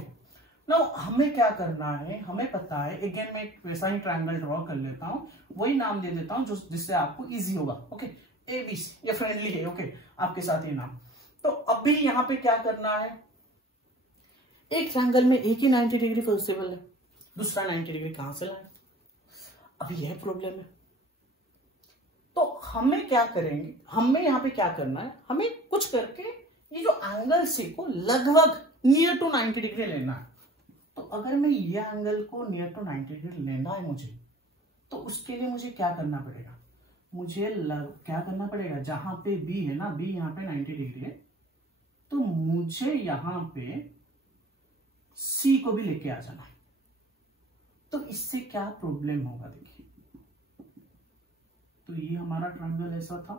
नाउ हमें क्या करना है, हमें पता है, अगेन मैं एक वैसा ही ट्रायंगल ड्रॉ कर लेता हूं, वही नाम दे देता हूं जो जिससे आपको इजी होगा, ओके। ABC, ये फ्रेंडली है, ओके, आपके साथ ये नाम। तो अभी यहां पे क्या करना है, एक ट्रायंगल में एक ही 90 डिग्री पॉसिबल है, दूसरा 90 डिग्री कहां से लाए, अभी यह प्रॉब्लम है। तो हमें क्या करेंगे, हमें यहाँ पे क्या करना है, हमें कुछ करके ये जो एंगल सी को लगभग नियर टू 90 डिग्री लेना है। तो अगर मैं ये एंगल को नियर टू 90 डिग्री लेना है मुझे, तो उसके लिए मुझे क्या करना पड़ेगा, मुझे क्या करना पड़ेगा, जहां पे बी है ना, बी यहाँ पे 90 डिग्री है, तो मुझे यहां पे सी को भी लेके आ जाना है। तो इससे क्या प्रॉब्लम होगा, देखिए, तो ये हमारा ट्रायंगल ऐसा था,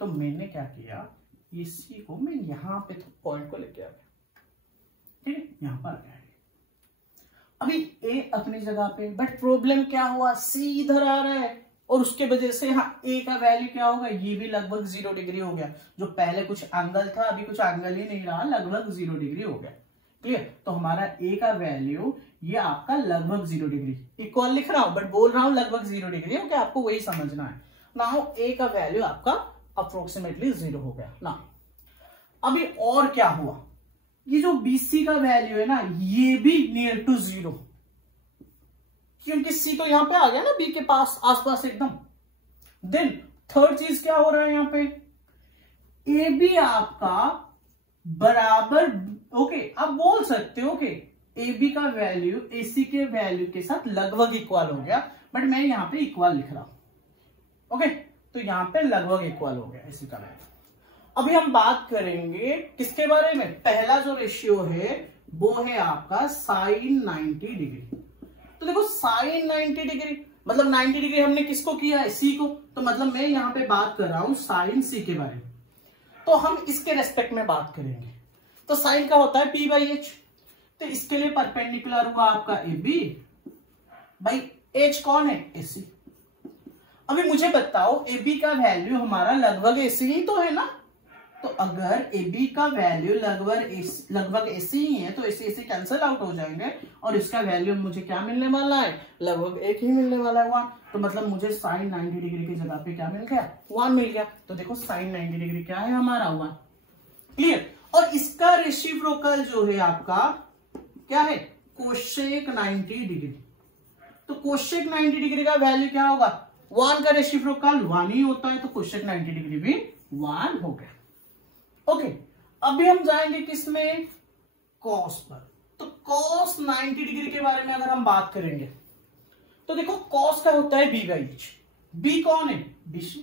तो मैंने क्या किया, ये सी को मैं यहां पे तो पॉइंट को लेके आ गया, ठीक है, यहां पर आ गया। अभी ए अपनी जगह पे, बट प्रॉब्लम क्या हुआ, सी इधर आ रहा है, और उसके वजह से यहाँ ए का वैल्यू क्या होगा, ये भी लगभग 0 डिग्री हो गया। जो पहले कुछ एंगल था, अभी कुछ एंगल ही नहीं रहा, लगभग 0 डिग्री हो गया। क्लियर? तो हमारा ए का वैल्यू ये आपका लगभग 0 डिग्री, इक्वल लिख रहा हूं बट बोल रहा हूं लगभग 0 डिग्री, ओके, आपको वही समझना है। नाउ ए का वैल्यू आपका अप्रोक्सीमेटली 0 हो गया ना। अभी और क्या हुआ, ये जो BC का वैल्यू है ना, ये भी नियर टू 0, क्योंकि C तो यहां पे आ गया ना, B के पास आसपास एकदम। देन थर्ड चीज क्या हो रहा है, यहां पे AB आपका बराबर, ओके, आप बोल सकते हो कि AB का वैल्यू AC के वैल्यू के साथ लगभग इक्वल हो गया, बट मैं यहां पे इक्वल लिख रहा हूं, ओके, तो यहां पे लगभग इक्वल हो गया AC का वैल्यू। अभी हम बात करेंगे किसके बारे में, पहला जो रेशियो है वो है आपका साइन 90 डिग्री। तो देखो साइन 90 डिग्री मतलब 90 डिग्री हमने किसको किया है, सी को, तो मतलब मैं यहां पे बात कर रहा हूं साइन सी के बारे में। तो हम इसके रेस्पेक्ट में बात करेंगे, तो साइन का होता है P/H, तो इसके लिए परपेंडिकुलर हुआ आपका AB भाई H कौन है, AC। अभी मुझे बताओ AB का वैल्यू हमारा लगभग AC ही तो है ना, तो अगर AB का वैल्यू लगभग AC ही है, तो AC कैंसिल आउट हो जाएंगे, और इसका वैल्यू मुझे क्या मिलने वाला है, लगभग 1 ही मिलने वाला है, 1। तो मतलब मुझे साइन 90 डिग्री की जगह पे क्या मिल गया, 1 मिल गया। तो देखो साइन 90 डिग्री क्या है हमारा, 1। क्लियर? और इसका रेसिप्रोकल जो है आपका क्या है, कोसेक 90 डिग्री। तो कोसेक 90 डिग्री का वैल्यू क्या होगा, 1 का रेसिप्रोकल 1 ही होता है, तो कोसेक 90 डिग्री भी 1 हो गया। ओके, अभी हम जाएंगे किसमें, कॉस पर। तो कॉस 90 डिग्री के बारे में अगर हम बात करेंगे, तो देखो कॉस का होता है B/H। B कौन है, BC,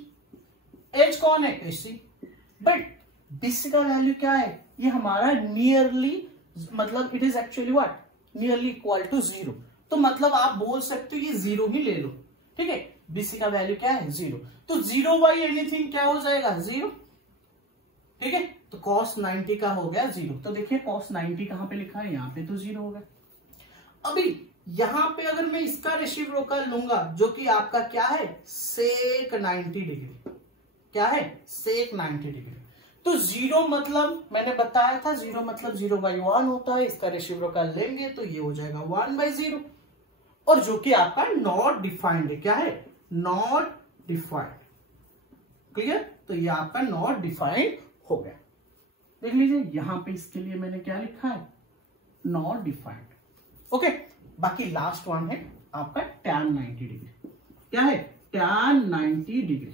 H कौन है, AC, बट BC का वैल्यू क्या है, ये हमारा नियरली, मतलब it is actually what, nearly equal to 0। तो मतलब आप बोल सकते हो ये 0 ही ले लो, ठीक है। BC का वैल्यू क्या है, 0, तो 0 बाई एनीथिंग क्या हो जाएगा, 0, ठीक है। तो cos 90 का हो गया 0। तो देखिए cos 90 कहां पे लिखा है, यहां पे तो 0 हो गया। अभी यहां पे अगर मैं इसका रेसिप्रोकल लूंगा, जो कि आपका क्या है, सेक 90 डिग्री, क्या है, सेक 90 डिग्री, तो 0 मतलब मैंने बताया था, 0 मतलब 0/1 होता है। इसका रेसिप्रोकल लेंगे तो ये हो जाएगा 1/0, और जो कि आपका नॉट डिफाइंड है, क्या है, नॉट डिफाइंड। क्लियर? तो ये आपका नॉट डिफाइंड हो गया। देख लीजिए यहां पे इसके लिए मैंने क्या लिखा है, नॉट डिफाइंड। ओके, बाकी लास्ट वन है आपका tan 90 डिग्री। क्या है, tan 90 डिग्री।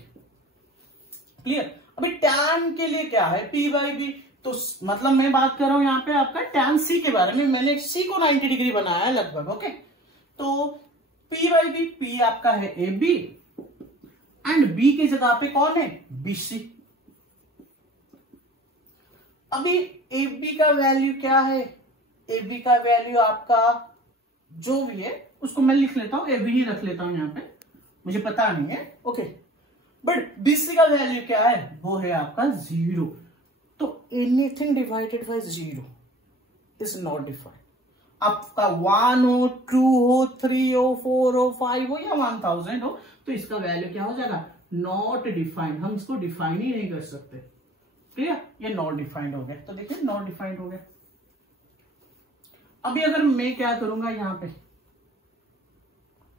क्लियर? अभी tan के लिए क्या है, P/B। तो मतलब मैं बात कर रहा हूं यहां पे आपका tan C के बारे में, मैंने C को 90 डिग्री बनाया है लगभग, ओके। तो P/B, P आपका है AB एंड B की जगह पे कौन है, BC। अभी AB का वैल्यू क्या है, AB का वैल्यू आपका जो भी है उसको मैं लिख लेता हूं, AB ही रख लेता हूं यहां पे, मुझे पता नहीं है, ओके। बट BC का वैल्यू क्या है, वो है आपका 0। तो anything divided by 0 is not defined. आपका 1 हो, 2 हो, 3 हो, 4 हो, 5 हो या 1000 हो, तो इसका वैल्यू क्या हो जाएगा, नॉट डिफाइंड। हम इसको डिफाइन ही नहीं कर सकते। क्लियर? ये नॉट डिफाइंड हो गया। तो देखिए नॉट डिफाइंड हो गया। अभी अगर मैं क्या करूंगा यहां पे,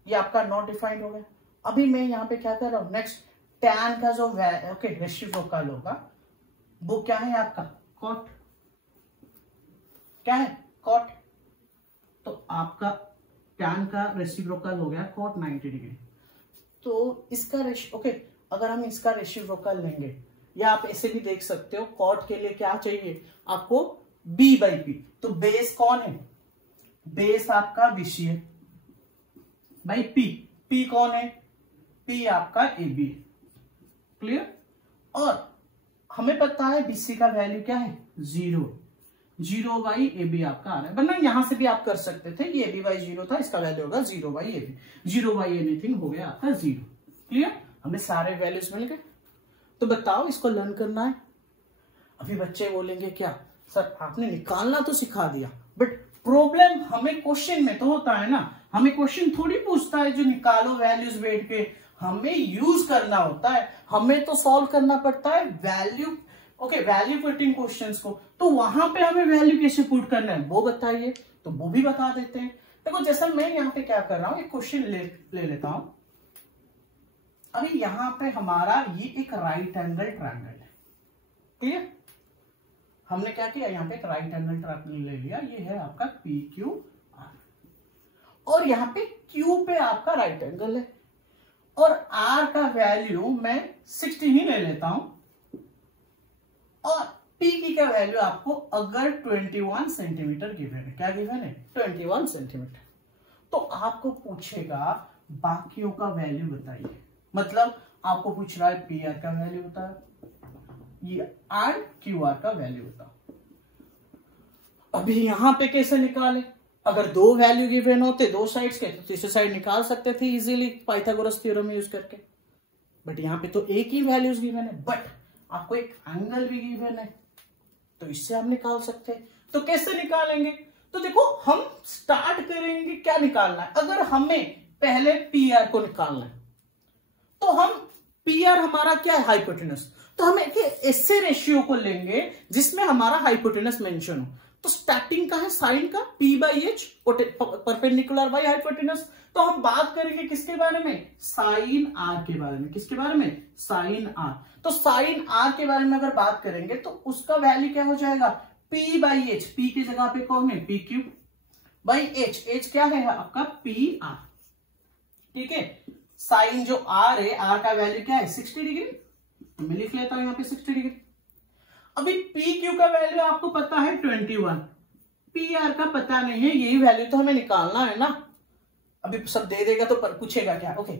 ये आपका नॉट डिफाइंड हो गया। अभी मैं यहां पे क्या कर रहा हूं, नेक्स्ट tan का जो ओके रेसिप्रोकल होगा वो क्या है आपका, कॉट। क्या है, कॉट। तो आपका tan का रेसिप्रोकल हो गया cot 90 डिग्री। तो इसका ओके, अगर हम इसका रेशियो कर लेंगे, या आप ऐसे भी देख सकते हो, कॉट के लिए क्या चाहिए आपको, b बाई पी। तो बेस कौन है, बेस आपका विषय बाई पी, पी कौन है, पी आपका ए बी। क्लियर। और हमें पता है बीसी का वैल्यू क्या है, 0, 0 बाई ए बी आपका आ रहा है, वरना यहां से भी आप कर सकते थे, ये ए बी बाई 0 था, इसका वैल्यू होगा 0 by A B, 0 by anything हो गया आपका 0। क्लियर, हमें सारे वैल्यूज मिल गए। तो बताओ इसको लर्न करना है। अभी बच्चे बोलेंगे क्या सर आपने निकालना तो सिखा दिया, बट प्रॉब्लम हमें क्वेश्चन में तो होता है ना, हमें क्वेश्चन थोड़ी पूछता है जो निकालो वैल्यूज बैठ के, हमें यूज करना होता है, हमें तो सॉल्व करना पड़ता है value, okay, value putting questions को। तो वहां पे हमें वैल्यू कैसे पुट करना है वो बताइए, तो वो भी बता देते हैं। देखो जैसा मैं यहाँ पे क्या कर रहा हूं, एक क्वेश्चन ले लेता हूं। अभी यहाँ पे हमारा ये एक राइट एंगल ट्रायंगल है। क्लियर, हमने क्या किया, यहाँ पे एक राइट एंगल ट्रायंगल ले लिया, ये है आपका पी क्यू आर, और यहाँ पे क्यू पे आपका राइट एंगल है, और आर का वैल्यू मैं 60 ही ले लेता हूं, और पी की का वैल्यू आपको अगर 21 सेंटीमीटर गिवन है, क्या गिवन है, 21 सेंटीमीटर, तो आपको पूछेगा बाकियों का वैल्यू बताइए, मतलब आपको पूछ रहा है पी आर का वैल्यू बता, ये आर क्यू आर का वैल्यू बता। अभी यहां पे कैसे निकाले, अगर दो वैल्यू गिवन होते दो साइड्स के, तो तीसरी साइड निकाल सकते थे इजीली पाइथागोरस थ्योरम यूज करके, बट यहां पे तो एक ही वैल्यूज गिवन है, बट आपको एक एंगल भी गिवन है, तो इससे आप निकाल सकते हैं। तो कैसे निकालेंगे, तो देखो हम स्टार्ट करेंगे क्या निकालना है। अगर हमें पहले पी आर को निकालना है, तो हम पी आर हमारा क्या है, हाइपोटेनस, तो हम एक ऐसे रेशियो को लेंगे जिसमें हमारा हाइपोटेनस मेंशन हो। तो स्टार्टिंग का है साइन का, P by H perpendicular by hypotenuse. तो हम बात करेंगे किसके बारे में, साइन आर के बारे में, किसके बारे में, साइन आर। तो साइन आर के बारे में अगर बात करेंगे तो उसका वैल्यू क्या हो जाएगा, पी बाई एच, पी की जगह पे कौन है, P Q by H, H क्या है आपका पी आर। ठीक है, साइन जो आर है, आर का वैल्यू क्या है 60 डिग्री, तो मैं लिख लेता हूं यहाँ पे 60 डिग्री। अभी पी क्यू का वैल्यू आपको पता है 21, पी आर का पता नहीं है, यही वैल्यू तो हमें निकालना है ना। अभी सब दे देगा तो पूछेगा क्या, ओके।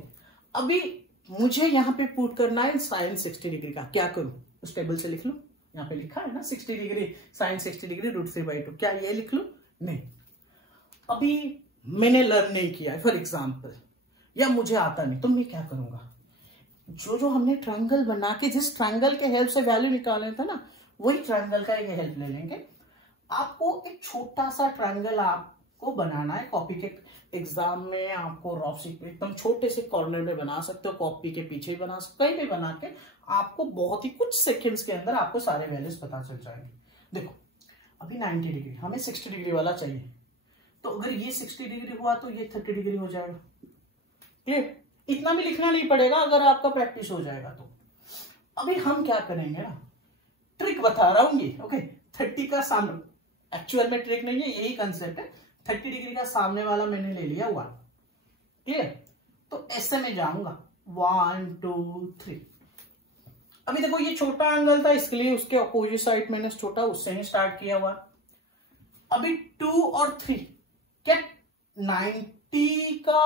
अभी मुझे यहाँ पे पुट करना है साइन 60 डिग्री का, क्या करूं, उस टेबल से लिख लो, यहाँ पे लिखा है ना 60 डिग्री साइन 60 डिग्री √3/2, क्या ये लिख लो, नहीं। अभी मैंने लर्न नहीं किया है फॉर एग्जाम्पल, या मुझे आता नहीं, तो मैं क्या करूंगा, जो हमने ट्रायंगल बना के जिस ट्रायंगल के हेल्प से वैल्यू निकाले था ना, वही ट्रायंगल का एक हेल्प ले लेंगे। आपको एक छोटा सा ट्रायंगल आपको बनाना है, कॉपी के एग्जाम में आपको रफ शीट पे एकदम छोटे से कॉर्नर में बना सकते हो, कॉपी के पीछे ही बना सकते हो, कहीं भी बना के आपको बहुत ही कुछ सेकंड्स के अंदर आपको सारे वैल्यूज पता चल जाएंगे। देखो अभी 90 डिग्री, हमें 60 डिग्री वाला चाहिए, तो अगर ये 60 डिग्री हुआ तो ये 30 डिग्री हो जाएगा। क्लियर, इतना भी लिखना नहीं पड़ेगा अगर आपका प्रैक्टिस हो जाएगा तो। अभी हम क्या करेंगे ना, ट्रिक बता रहा हूं ये, ओके। 30 का सामने, एक्चुअल में ट्रिक नहीं है, यही कंसेप्ट है। 30 डिग्री का सामने वाला मैंने ले लिया 1, क्लियर। तो ऐसे में जाऊंगा 1 2 3। अभी देखो ये छोटा एंगल था, इसके लिए उसके अपोजिट साइड मैंने छोटा उससे ही स्टार्ट किया हुआ। अभी 2 और 3, क्या 90 का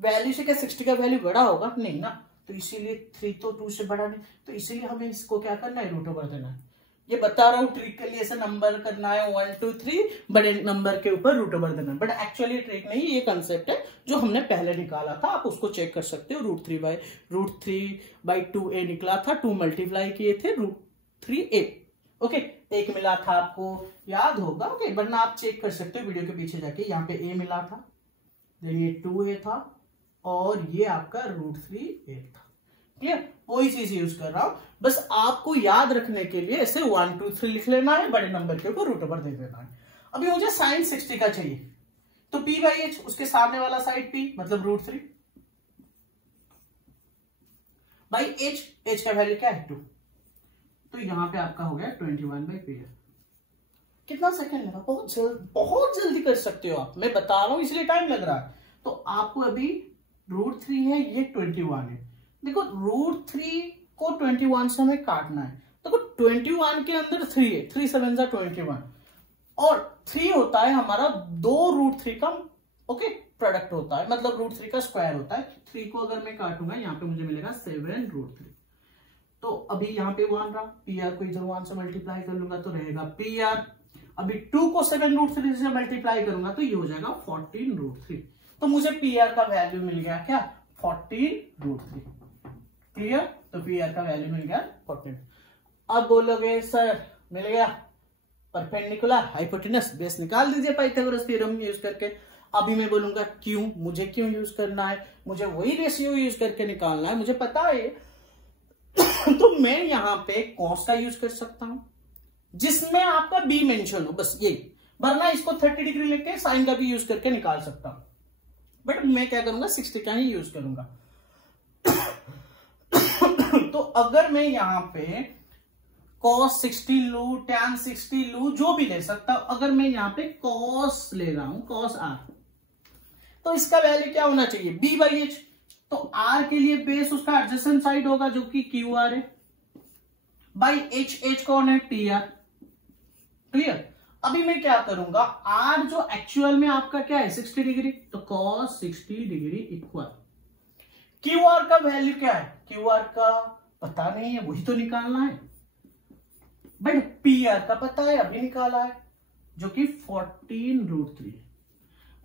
वैल्यू से क्या 60 का वैल्यू बड़ा होगा, नहीं ना, तो इसीलिए 3 तो 2 से बड़ा नहीं, तो इसीलिए हमें इसको क्या करना है, रूट ओवर देना है। ये बता रहा हूं ट्रिक के लिए, ऐसे नंबर करना है 1 2 3, बड़े नंबर के ऊपर रूट ओवर देना है, बट एक्चुअली ट्रिक नहीं, ये कंसेप्ट है जो हमने पहले निकाला था, आप उसको चेक कर सकते हो। √3/2a निकला था, 2 मल्टीप्लाई किए थे √3a, ओके। एक मिला था आपको याद होगा, ओके, वरना आप चेक कर सकते हो वीडियो के पीछे जाके, यहाँ पे a मिला था, ये 2a था, और ये आपका √3a था। क्लियर, कोई चीज यूज कर रहा हूं, बस आपको याद रखने के लिए ऐसे 1 2 3 लिख लेना है, बड़े नंबर के ऊपर रूट ओवर दे देना है। अभी मुझे साइन 60 का चाहिए, तो p बाई एच, उसके सामने वाला साइड p मतलब √3 बाई एच, एच का वैल्यू क्या है 2, तो यहां पे आपका हो गया 21/p। कितना सेकंड लगा, बहुत जल्दी कर सकते हो आप, मैं बता रहा हूं इसलिए टाइम लग रहा है। तो आपको अभी √3 है, ये 21 है, देखो √3 को 21 से हमें काटना है। देखो 21 के अंदर 3 है, 3 7 जा 21 और 3 होता है हमारा 2 √3 का ओके प्रोडक्ट होता है, मतलब √3 का स्क्वायर होता है। 3 को अगर मैं काटूंगा यहाँ पे मुझे मिलेगा 7 √3। तो अभी यहाँ पे 1 रहा, PR को इधर 1 से मल्टीप्लाई कर लूंगा तो रहेगा PR। अभी 2 को 7 √3 से मल्टीप्लाई करूंगा तो ये हो जाएगा 14 √3। तो मुझे PR का वैल्यू मिल गया क्या 14 √3। क्लियर? तो PR का वैल्यू मिल गया 14। अब बोलोगे सर मिल गया परपेंडिकुलर हाइपोटेनस, बेस निकाल दीजिए पाइथागोरस थ्योरम यूज करके। अभी मैं बोलूंगा क्यों, मुझे क्यों यूज करना है, मुझे वही रेशियो यूज करके निकालना है, मुझे पता है। तो मैं यहां पे कॉस का यूज कर सकता हूं जिसमें आपका बी मेंशन हो, बस ये, वरना इसको 30 डिग्री लेके साइन का भी यूज करके निकाल सकता हूं, बट मैं क्या करूंगा 60 का ही यूज करूंगा। तो अगर मैं यहां पे cos 60 लू, tan 60 लू, जो भी ले सकता हूं। अगर मैं यहां पे cos ले रहा हूं, cos r, तो इसका वैल्यू क्या होना चाहिए b/h। तो r के लिए बेस उसका एडजेसेंट साइड होगा जो कि QR है, बाई h कौन है PR। क्लियर? अभी मैं क्या करूंगा, r जो एक्चुअल में आपका क्या है 60 डिग्री, तो cos 60 डिग्री इक्वल QR का वैल्यू क्या है, QR का पता नहीं है, वही तो निकालना है। बट PR का पता है, अभी निकाला है, जो कि 14 √3।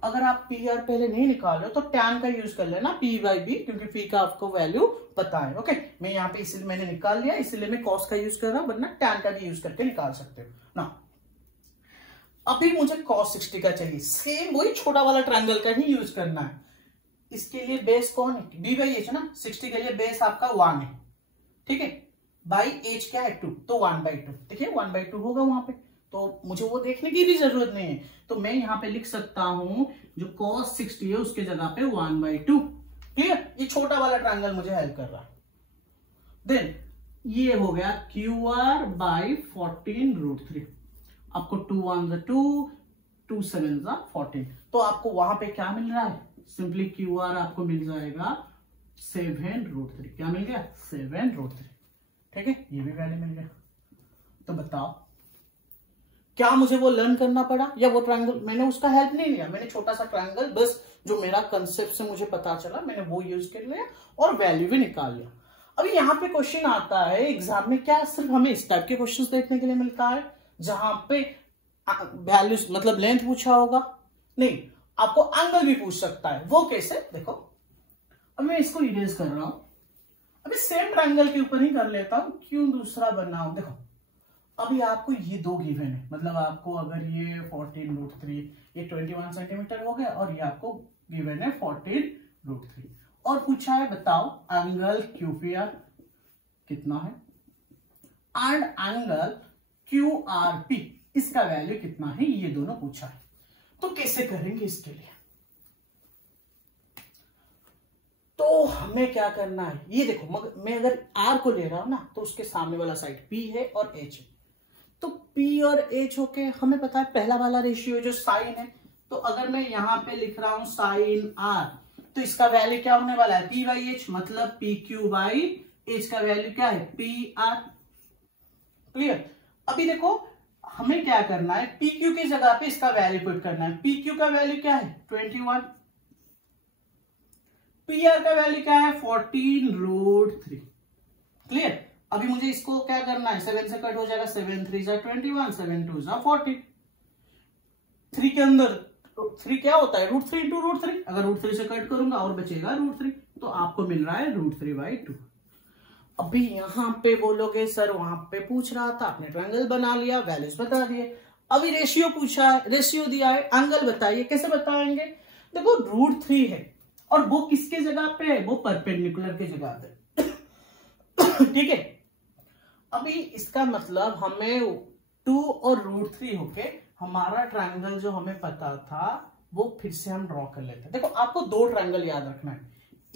अगर आप PR पहले नहीं निकाले हो तो tan का यूज कर लेना P/B, क्योंकि P का आपको वैल्यू पता है। ओके, मैं यहाँ पे इसलिए मैंने निकाल लिया, इसलिए मैं cos का यूज कर रहा हूं, वरना tan का भी यूज करके निकाल सकते हो ना। अभी मुझे cos 60 का चाहिए, सेम वही छोटा वाला ट्रायंगल का ही यूज करना है। इसके लिए बेस कौन है, b/h ना। 60 के लिए बेस आपका 1 है, ठीक है, बाई h क्या है 2, तो 1/2। देखिए 1/2 होगा वहां पे, तो मुझे वो देखने की भी जरूरत नहीं है। तो मैं यहाँ पे लिख सकता हूं जो cos 60 है उसके जगह पे 1/2। क्लियर? ये छोटा वाला ट्रायंगल मुझे हेल्प कर रहा है। देन ये हो गया QR बाई 14 √3। आपको 2 1 जा 2, 2 7 जा 14। तो आपको वहां पे क्या मिल रहा है, सिंपली QR आपको मिल जाएगा 7 √3। क्या मिल गया 7 √3। ठीक है, ये भी वैल्यू मिल गया। तो बताओ क्या मुझे वो लर्न करना पड़ा या वो ट्रायंगल, मैंने उसका हेल्प नहीं लिया, मैंने छोटा सा ट्रायंगल बस जो मेरा कंसेप्ट से मुझे पता चला मैंने वो यूज कर लिया और वैल्यू भी निकाल लिया। अभी यहाँ पे क्वेश्चन आता है एग्जाम में, क्या सिर्फ हमें इस टाइप के क्वेश्चंस देखने के लिए मिलता है जहां पे वैल्यू मतलब लेंथ पूछा होगा? नहीं, आपको एंगल भी पूछ सकता है। वो कैसे, देखो अब मैं इसको इरेज कर रहा हूं, अभी सेम ट्रायंगल के ऊपर ही कर लेता हूं, क्यों दूसरा बनाऊं। देखो अभी आपको ये दो गिवन है, मतलब आपको अगर ये 14 √3 ये 21 सेंटीमीटर हो गया और ये आपको गिवन है 14 √3 और पूछा है बताओ एंगल QPR कितना है एंड एंगल QRP इसका वैल्यू कितना है, ये दोनों पूछा है। तो कैसे करेंगे इसके लिए, तो हमें क्या करना है, ये देखो मगर मैं अगर R को ले रहा हूं ना तो उसके सामने वाला साइड P है और H है, तो P और H होके हमें पता है पहला वाला रेशियो जो साइन है, तो अगर मैं यहां पे लिख रहा हूं साइन R तो इसका वैल्यू क्या होने वाला है P/H, मतलब PQ/H का वैल्यू क्या है PR। क्लियर? अभी देखो हमें क्या करना है, PQ की जगह पे इसका वैल्यू पुट करना है। PQ का वैल्यू क्या है 21, PR का वैल्यू क्या है 14 √3। क्लियर? अभी मुझे इसको क्या करना है, 7 से कट हो जाएगा, 7 3 जा 21, 7 2 जा 40। 3 के अंदर 3 क्या होता है √3 × √3, अगर √3 से कट करूंगा और बचेगा √3, तो आपको मिल रहा है √3/2। अभी यहां पे बोलोगे सर वहां पे पूछ रहा था, आपने ट्रायंगल बना लिया, वैल्यूज बता दिए, अभी रेशियो पूछा है, रेशियो दिया है, एंगल बताइए, कैसे बताएंगे। देखो √3 है और वो किसके जगह पे है, वो परपेंडिकुलर के जगह पे। ठीक है, अभी इसका मतलब हमें 2 और √3 होके हमारा ट्रायंगल जो हमें पता था वो फिर से हम ड्रॉ कर लेते हैं। देखो आपको दो ट्रायंगल याद रखना है,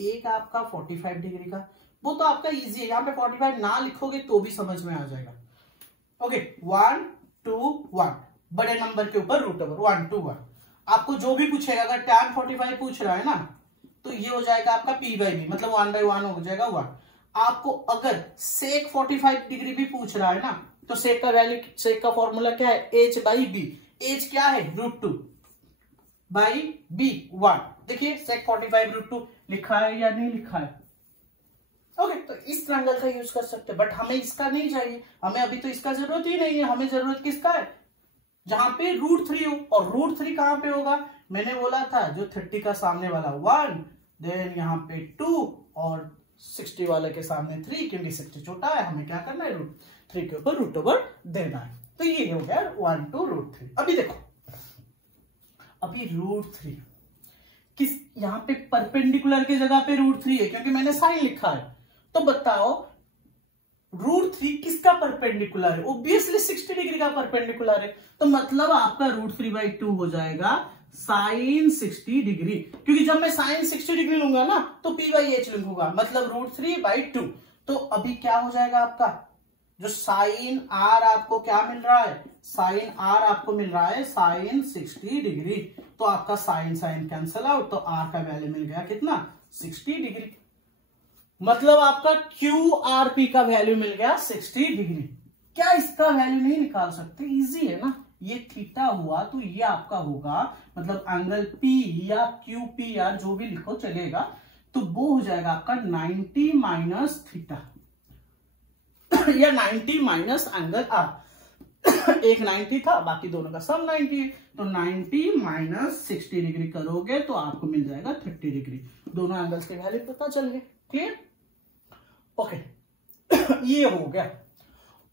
एक आपका 45 डिग्री का, वो तो आपका इजी है, यहाँ पे 45 ना लिखोगे तो भी समझ में आ जाएगा। ओके 1 2 1 बड़े नंबर के ऊपर √1 2 1। आपको जो भी पूछेगा, अगर tan 45 पूछ रहा है ना तो ये हो जाएगा आपका p/b, मतलब 1/1 हो जाएगा 1। आपको अगर सेक 45 डिग्री भी पूछ रहा है ना, तो सेक का वैल्यू, सेक का फॉर्मूला क्या है, h/b। h क्या है, √2/b1। देखिए सेक 45 √2 लिखा है या नहीं लिखा है। ओके, तो इस ट्रायंगल का यूज कर सकते हैं, बट हमें इसका नहीं चाहिए, हमें अभी तो इसका जरूरत ही नहीं है। हमें जरूरत किसका है, जहां पे √3 हो। और √3 कहां पे होगा, मैंने बोला था जो 30 का सामने वाला 1, देन यहाँ पे 2 और 60 वाले के सामने 3, क्योंकि 60 छोटा है, हमें क्या करना है, √3 के ऊपर √ओवर देना है। तो ये हो गया 1 to √3। अभी देखो, अभी √3 किस, यहाँ पे परपेंडिकुलर की जगह पे √3 है, क्योंकि मैंने साइन लिखा है। तो बताओ √3 किसका परपेंडिकुलर है, ऑब्वियसली 60 डिग्री का परपेंडिकुलर है। तो मतलब आपका √3/2 हो जाएगा साइन 60 डिग्री, क्योंकि जब मैं साइन 60 डिग्री लूंगा ना तो p/h लिखूंगा, मतलब √3/2। तो अभी क्या हो जाएगा आपका, जो साइन r आपको क्या मिल रहा है, साइन r आपको मिल रहा है साइन 60 डिग्री। तो आपका साइन साइन कैंसल आउट, तो r का वैल्यू मिल गया कितना, 60 डिग्री। मतलब आपका QRP का वैल्यू मिल गया 60 डिग्री। क्या इसका वैल्यू नहीं निकाल सकते, इजी है ना। ये थीटा हुआ तो ये आपका होगा, मतलब एंगल P या QPR जो भी लिखो चलेगा, तो वो हो जाएगा आपका 90 माइनस थीटा या 90 माइनस एंगल R। एक 90 था, बाकी दोनों का सम 90 है, तो 90 माइनस 60 डिग्री करोगे तो आपको मिल जाएगा 30 डिग्री। दोनों एंगल्स के वैल्यू पता चल गए, क्लियर। ओके ये हो गया।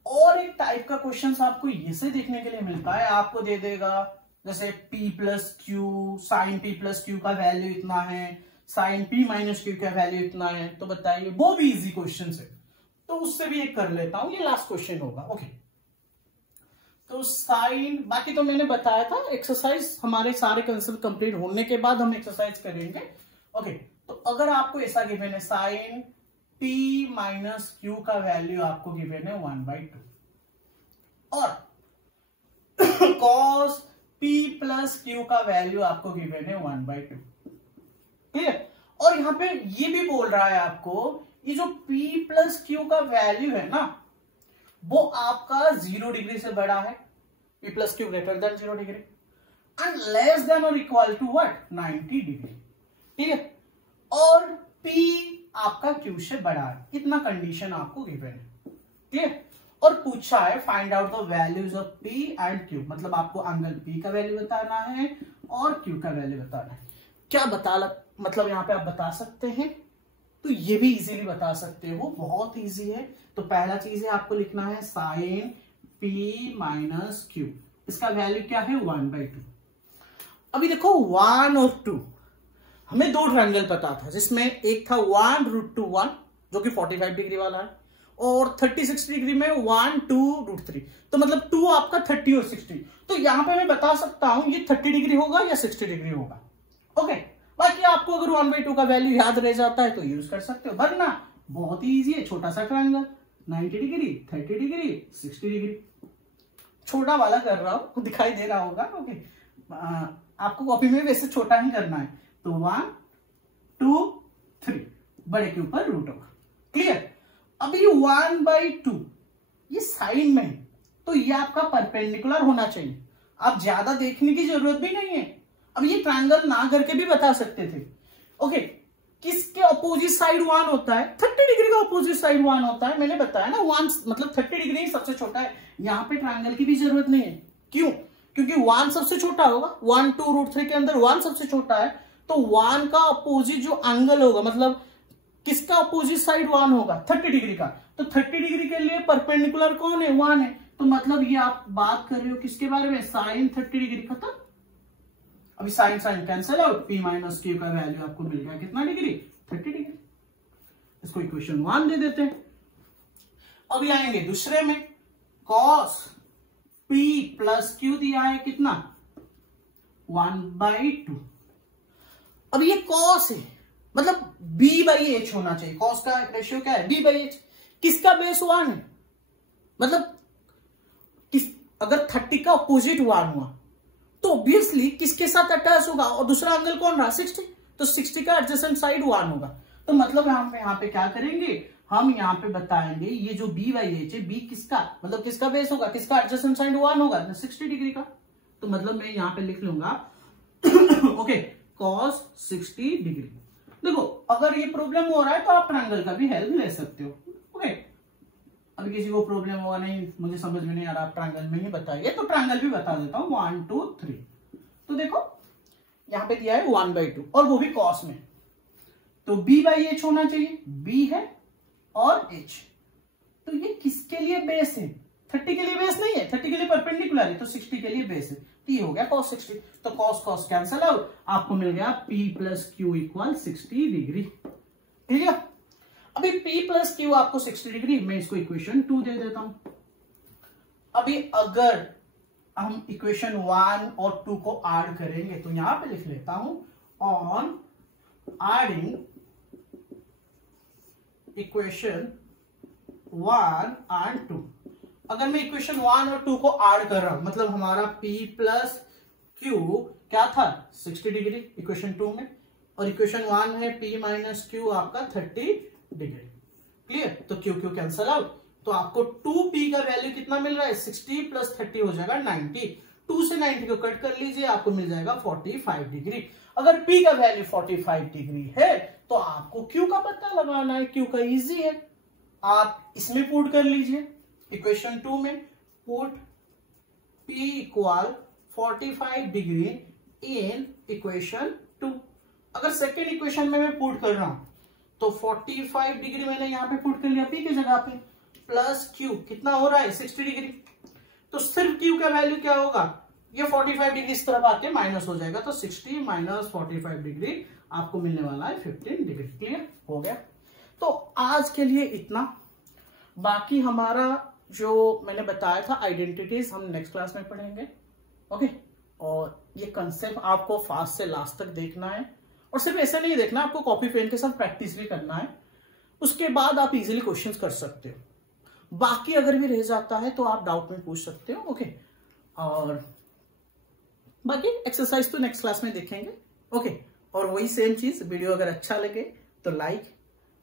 और एक टाइप का क्वेश्चन आपको ये से देखने के लिए मिलता है, आपको दे देगा जैसे p+q, साइन p+q का वैल्यू इतना है, साइन p-q का वैल्यू इतना है। तो बताइए, वो भी इजी क्वेश्चन है, तो उससे भी एक कर लेता हूं, ये लास्ट क्वेश्चन होगा। ओके, तो साइन, बाकी तो मैंने बताया था, एक्सरसाइज हमारे सारे कंसेप्ट कंप्लीट होने के बाद हम एक्सरसाइज करेंगे। ओके, तो अगर आपको ऐसा गिवन है, साइन p-q का वैल्यू आपको गिवन है 1/2 और cos p+q का वैल्यू आपको गिवन है 1/2, क्लियर। और यहां पे ये भी बोल रहा है आपको, ये जो p+q का वैल्यू है ना, वो आपका 0 डिग्री से बड़ा है, p+q greater than 0 degree and less than और इक्वल टू व्हाट, 90 डिग्री, ठीक है। और p आपका q से बड़ा है, इतना कंडीशन आपको गिवन है, क्लियर। और पूछा है find out the values of p and q, मतलब आपको एंगल p का वैल्यू बताना है और q का वैल्यू बताना है। क्या मतलब यहाँ पे आप बता सकते हैं, तो ये भी इजीली बता सकते हो, बहुत इजी है। तो पहला चीज है आपको लिखना है साइन p-q, इसका वैल्यू क्या है 1/2। अभी देखो 1 और 2, हमें दो ट्रायंगल पता था, जिसमें एक था 1√1 जो कि 45 डिग्री वाला है, और 36 डिग्री में 1 2√3, तो मतलब 2 आपका 30 और 60। तो यहां पे मैं बता सकता हूं ये 30 डिग्री होगा या 60 डिग्री होगा। ओके, बाकी आपको अगर 1/2 का वैल्यू याद रह जाता है तो यूज कर सकते हो, वरना बहुत ही इजी है, छोटा सा ट्रायंगल 90 डिग्री 30 डिग्री 60 डिग्री, छोटा वाला कर रहा हूं, दिखाई दे रहा होगा। ओके, आपको कॉपी में वैसे छोटा ही करना है, तो 1 2 3 बड़े के ऊपर रूट होगा, क्लियर। अभी 1/2 ये साइन में, तो ये आपका परपेंडिकुलर होना चाहिए, आप ज्यादा देखने की जरूरत भी नहीं है। अब ये ट्रायंगल ना करके भी बता सकते थे। ओके, किसके अपोजिट साइड 1 होता है, 30 डिग्री का अपोजिट साइड 1 होता है, मैंने बताया ना 1 मतलब 30 डिग्री ही सबसे छोटा है, यहाँ पे ट्रायंगल की भी जरूरत नहीं है। क्यों, क्योंकि 1 सबसे छोटा होगा, 1 2√3 के अंदर 1 सबसे छोटा है, तो 1 का अपोजिट जो एंगल होगा, मतलब किसका अपोजिट साइड 1 होगा, 30 डिग्री का, तो 30 डिग्री के लिए परपेंडिकुलर कौन है, 1 है। तो मतलब ये आप बात कर रहे हो किसके बारे में, साइन 30 डिग्री, खत्म। अभी sign sign cancel out, p-q का वैल्यू आपको मिल गया कितना डिग्री, 30 डिग्री। इसको इक्वेशन 1 दे देते हैं। अभी आएंगे दूसरे में, cos p+q दिया है कितना, 1/2। अब ये cos है, मतलब b/h होना चाहिए, cos का रेशियो क्या है, b/h। किसका बेस 1 है, मतलब अगर 30 का अपोजिट 1 हुआ तो ऑब्वियसली किसके साथ अटैच होगा, और दूसरा एंगल कौन रहा, 60, तो 60 का एडजेसेंट साइड 1 होगा। तो मतलब हम यहाँ पे क्या करेंगे, हम यहाँ पे बताएंगे ये जो बी बाई एच है, बी किसका मतलब किसका बेस होगा, किसका एडजेसेंट साइड 1 होगा, 60 डिग्री का। तो मतलब मैं यहाँ पे लिख लूंगा ओके cos 60 डिग्री। देखो अगर ये प्रॉब्लम हो रहा है तो आप ट्रायंगल का भी हेल्प ले सकते हो। ओके, अभी किसी को प्रॉब्लम होगा नहीं, मुझे समझ में नहीं आ रहा, आप ट्रायंगल में ही बताइए, तो ट्रायंगल भी बता देता हूं 1 2 3। तो देखो यहाँ पे दिया है 1/2 और वो भी cos में, तो b बाई एच होना चाहिए, b है और h। तो ये किसके लिए बेस है, 30 के लिए बेस नहीं है, 30 के लिए परपेंडिकुलर है, तो 60 के लिए बेस है। तो ये हो गया cos 60। तो cos cos कैंसल आउट, आपको मिल गया p plus Q equal 60 degree. ठीक है, अभी p प्लस क्यू आपको 60 डिग्री, मैं इसको इक्वेशन 2 दे देता हूं। अभी अगर हम इक्वेशन 1 और 2 को ऐड करेंगे तो यहां पे लिख लेता हूं ऑन एडिंग इक्वेशन 1 एंड 2। अगर मैं इक्वेशन 1 और 2 को ऐड कर रहा हूं, मतलब हमारा p प्लस क्यू क्या था 60 डिग्री इक्वेशन 2 में, और इक्वेशन 1 है p माइनस क्यू आपका 30 डिग्री। क्लियर, तो क्यू क्यू कैंसल आउट, तो आपको 2p का वैल्यू कितना मिल रहा है, 60 प्लस 30 हो जाएगा 90। 2 से 90 को कट कर लीजिए, आपको मिल जाएगा 45 डिग्री। अगर p का वैल्यू 45 डिग्री है तो आपको q का पता लगाना है। q का इजी है, आप इसमें पुट कर लीजिए, इक्वेशन 2 में put p equal 45 degree in equation 2। अगर सेकेंड इक्वेशन में मैं पुट कर रहा हूं तो 45 डिग्री मैंने यहां पे पुट कर लिया p की जगह पे, प्लस q कितना हो रहा है 60 डिग्री। तो सिर्फ q का वैल्यू क्या होगा, ये 45 डिग्री इस तरफ आके माइनस हो जाएगा, तो 60 माइनस 45 डिग्री आपको मिलने वाला है 15 डिग्री। क्लियर हो गया। तो आज के लिए इतना, बाकी हमारा जो मैंने बताया था आइडेंटिटीज हम नेक्स्ट क्लास में पढ़ेंगे। ओके, और ये कंसेप्ट आपको फास्ट से लास्ट तक देखना है, और सिर्फ ऐसा नहीं देखना, आपको कॉपी पेन के साथ प्रैक्टिस भी करना है। उसके बाद आप इजीली क्वेश्चंस कर सकते हो। बाकी अगर भी रह जाता है तो आप डाउट में पूछ सकते हो। ओके, और बाकी एक्सरसाइज तो नेक्स्ट क्लास में देखेंगे। ओके, और वही सेम चीज, वीडियो अगर अच्छा लगे तो लाइक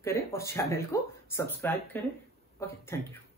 करें और चैनल को सब्सक्राइब करें। Okay, thank you.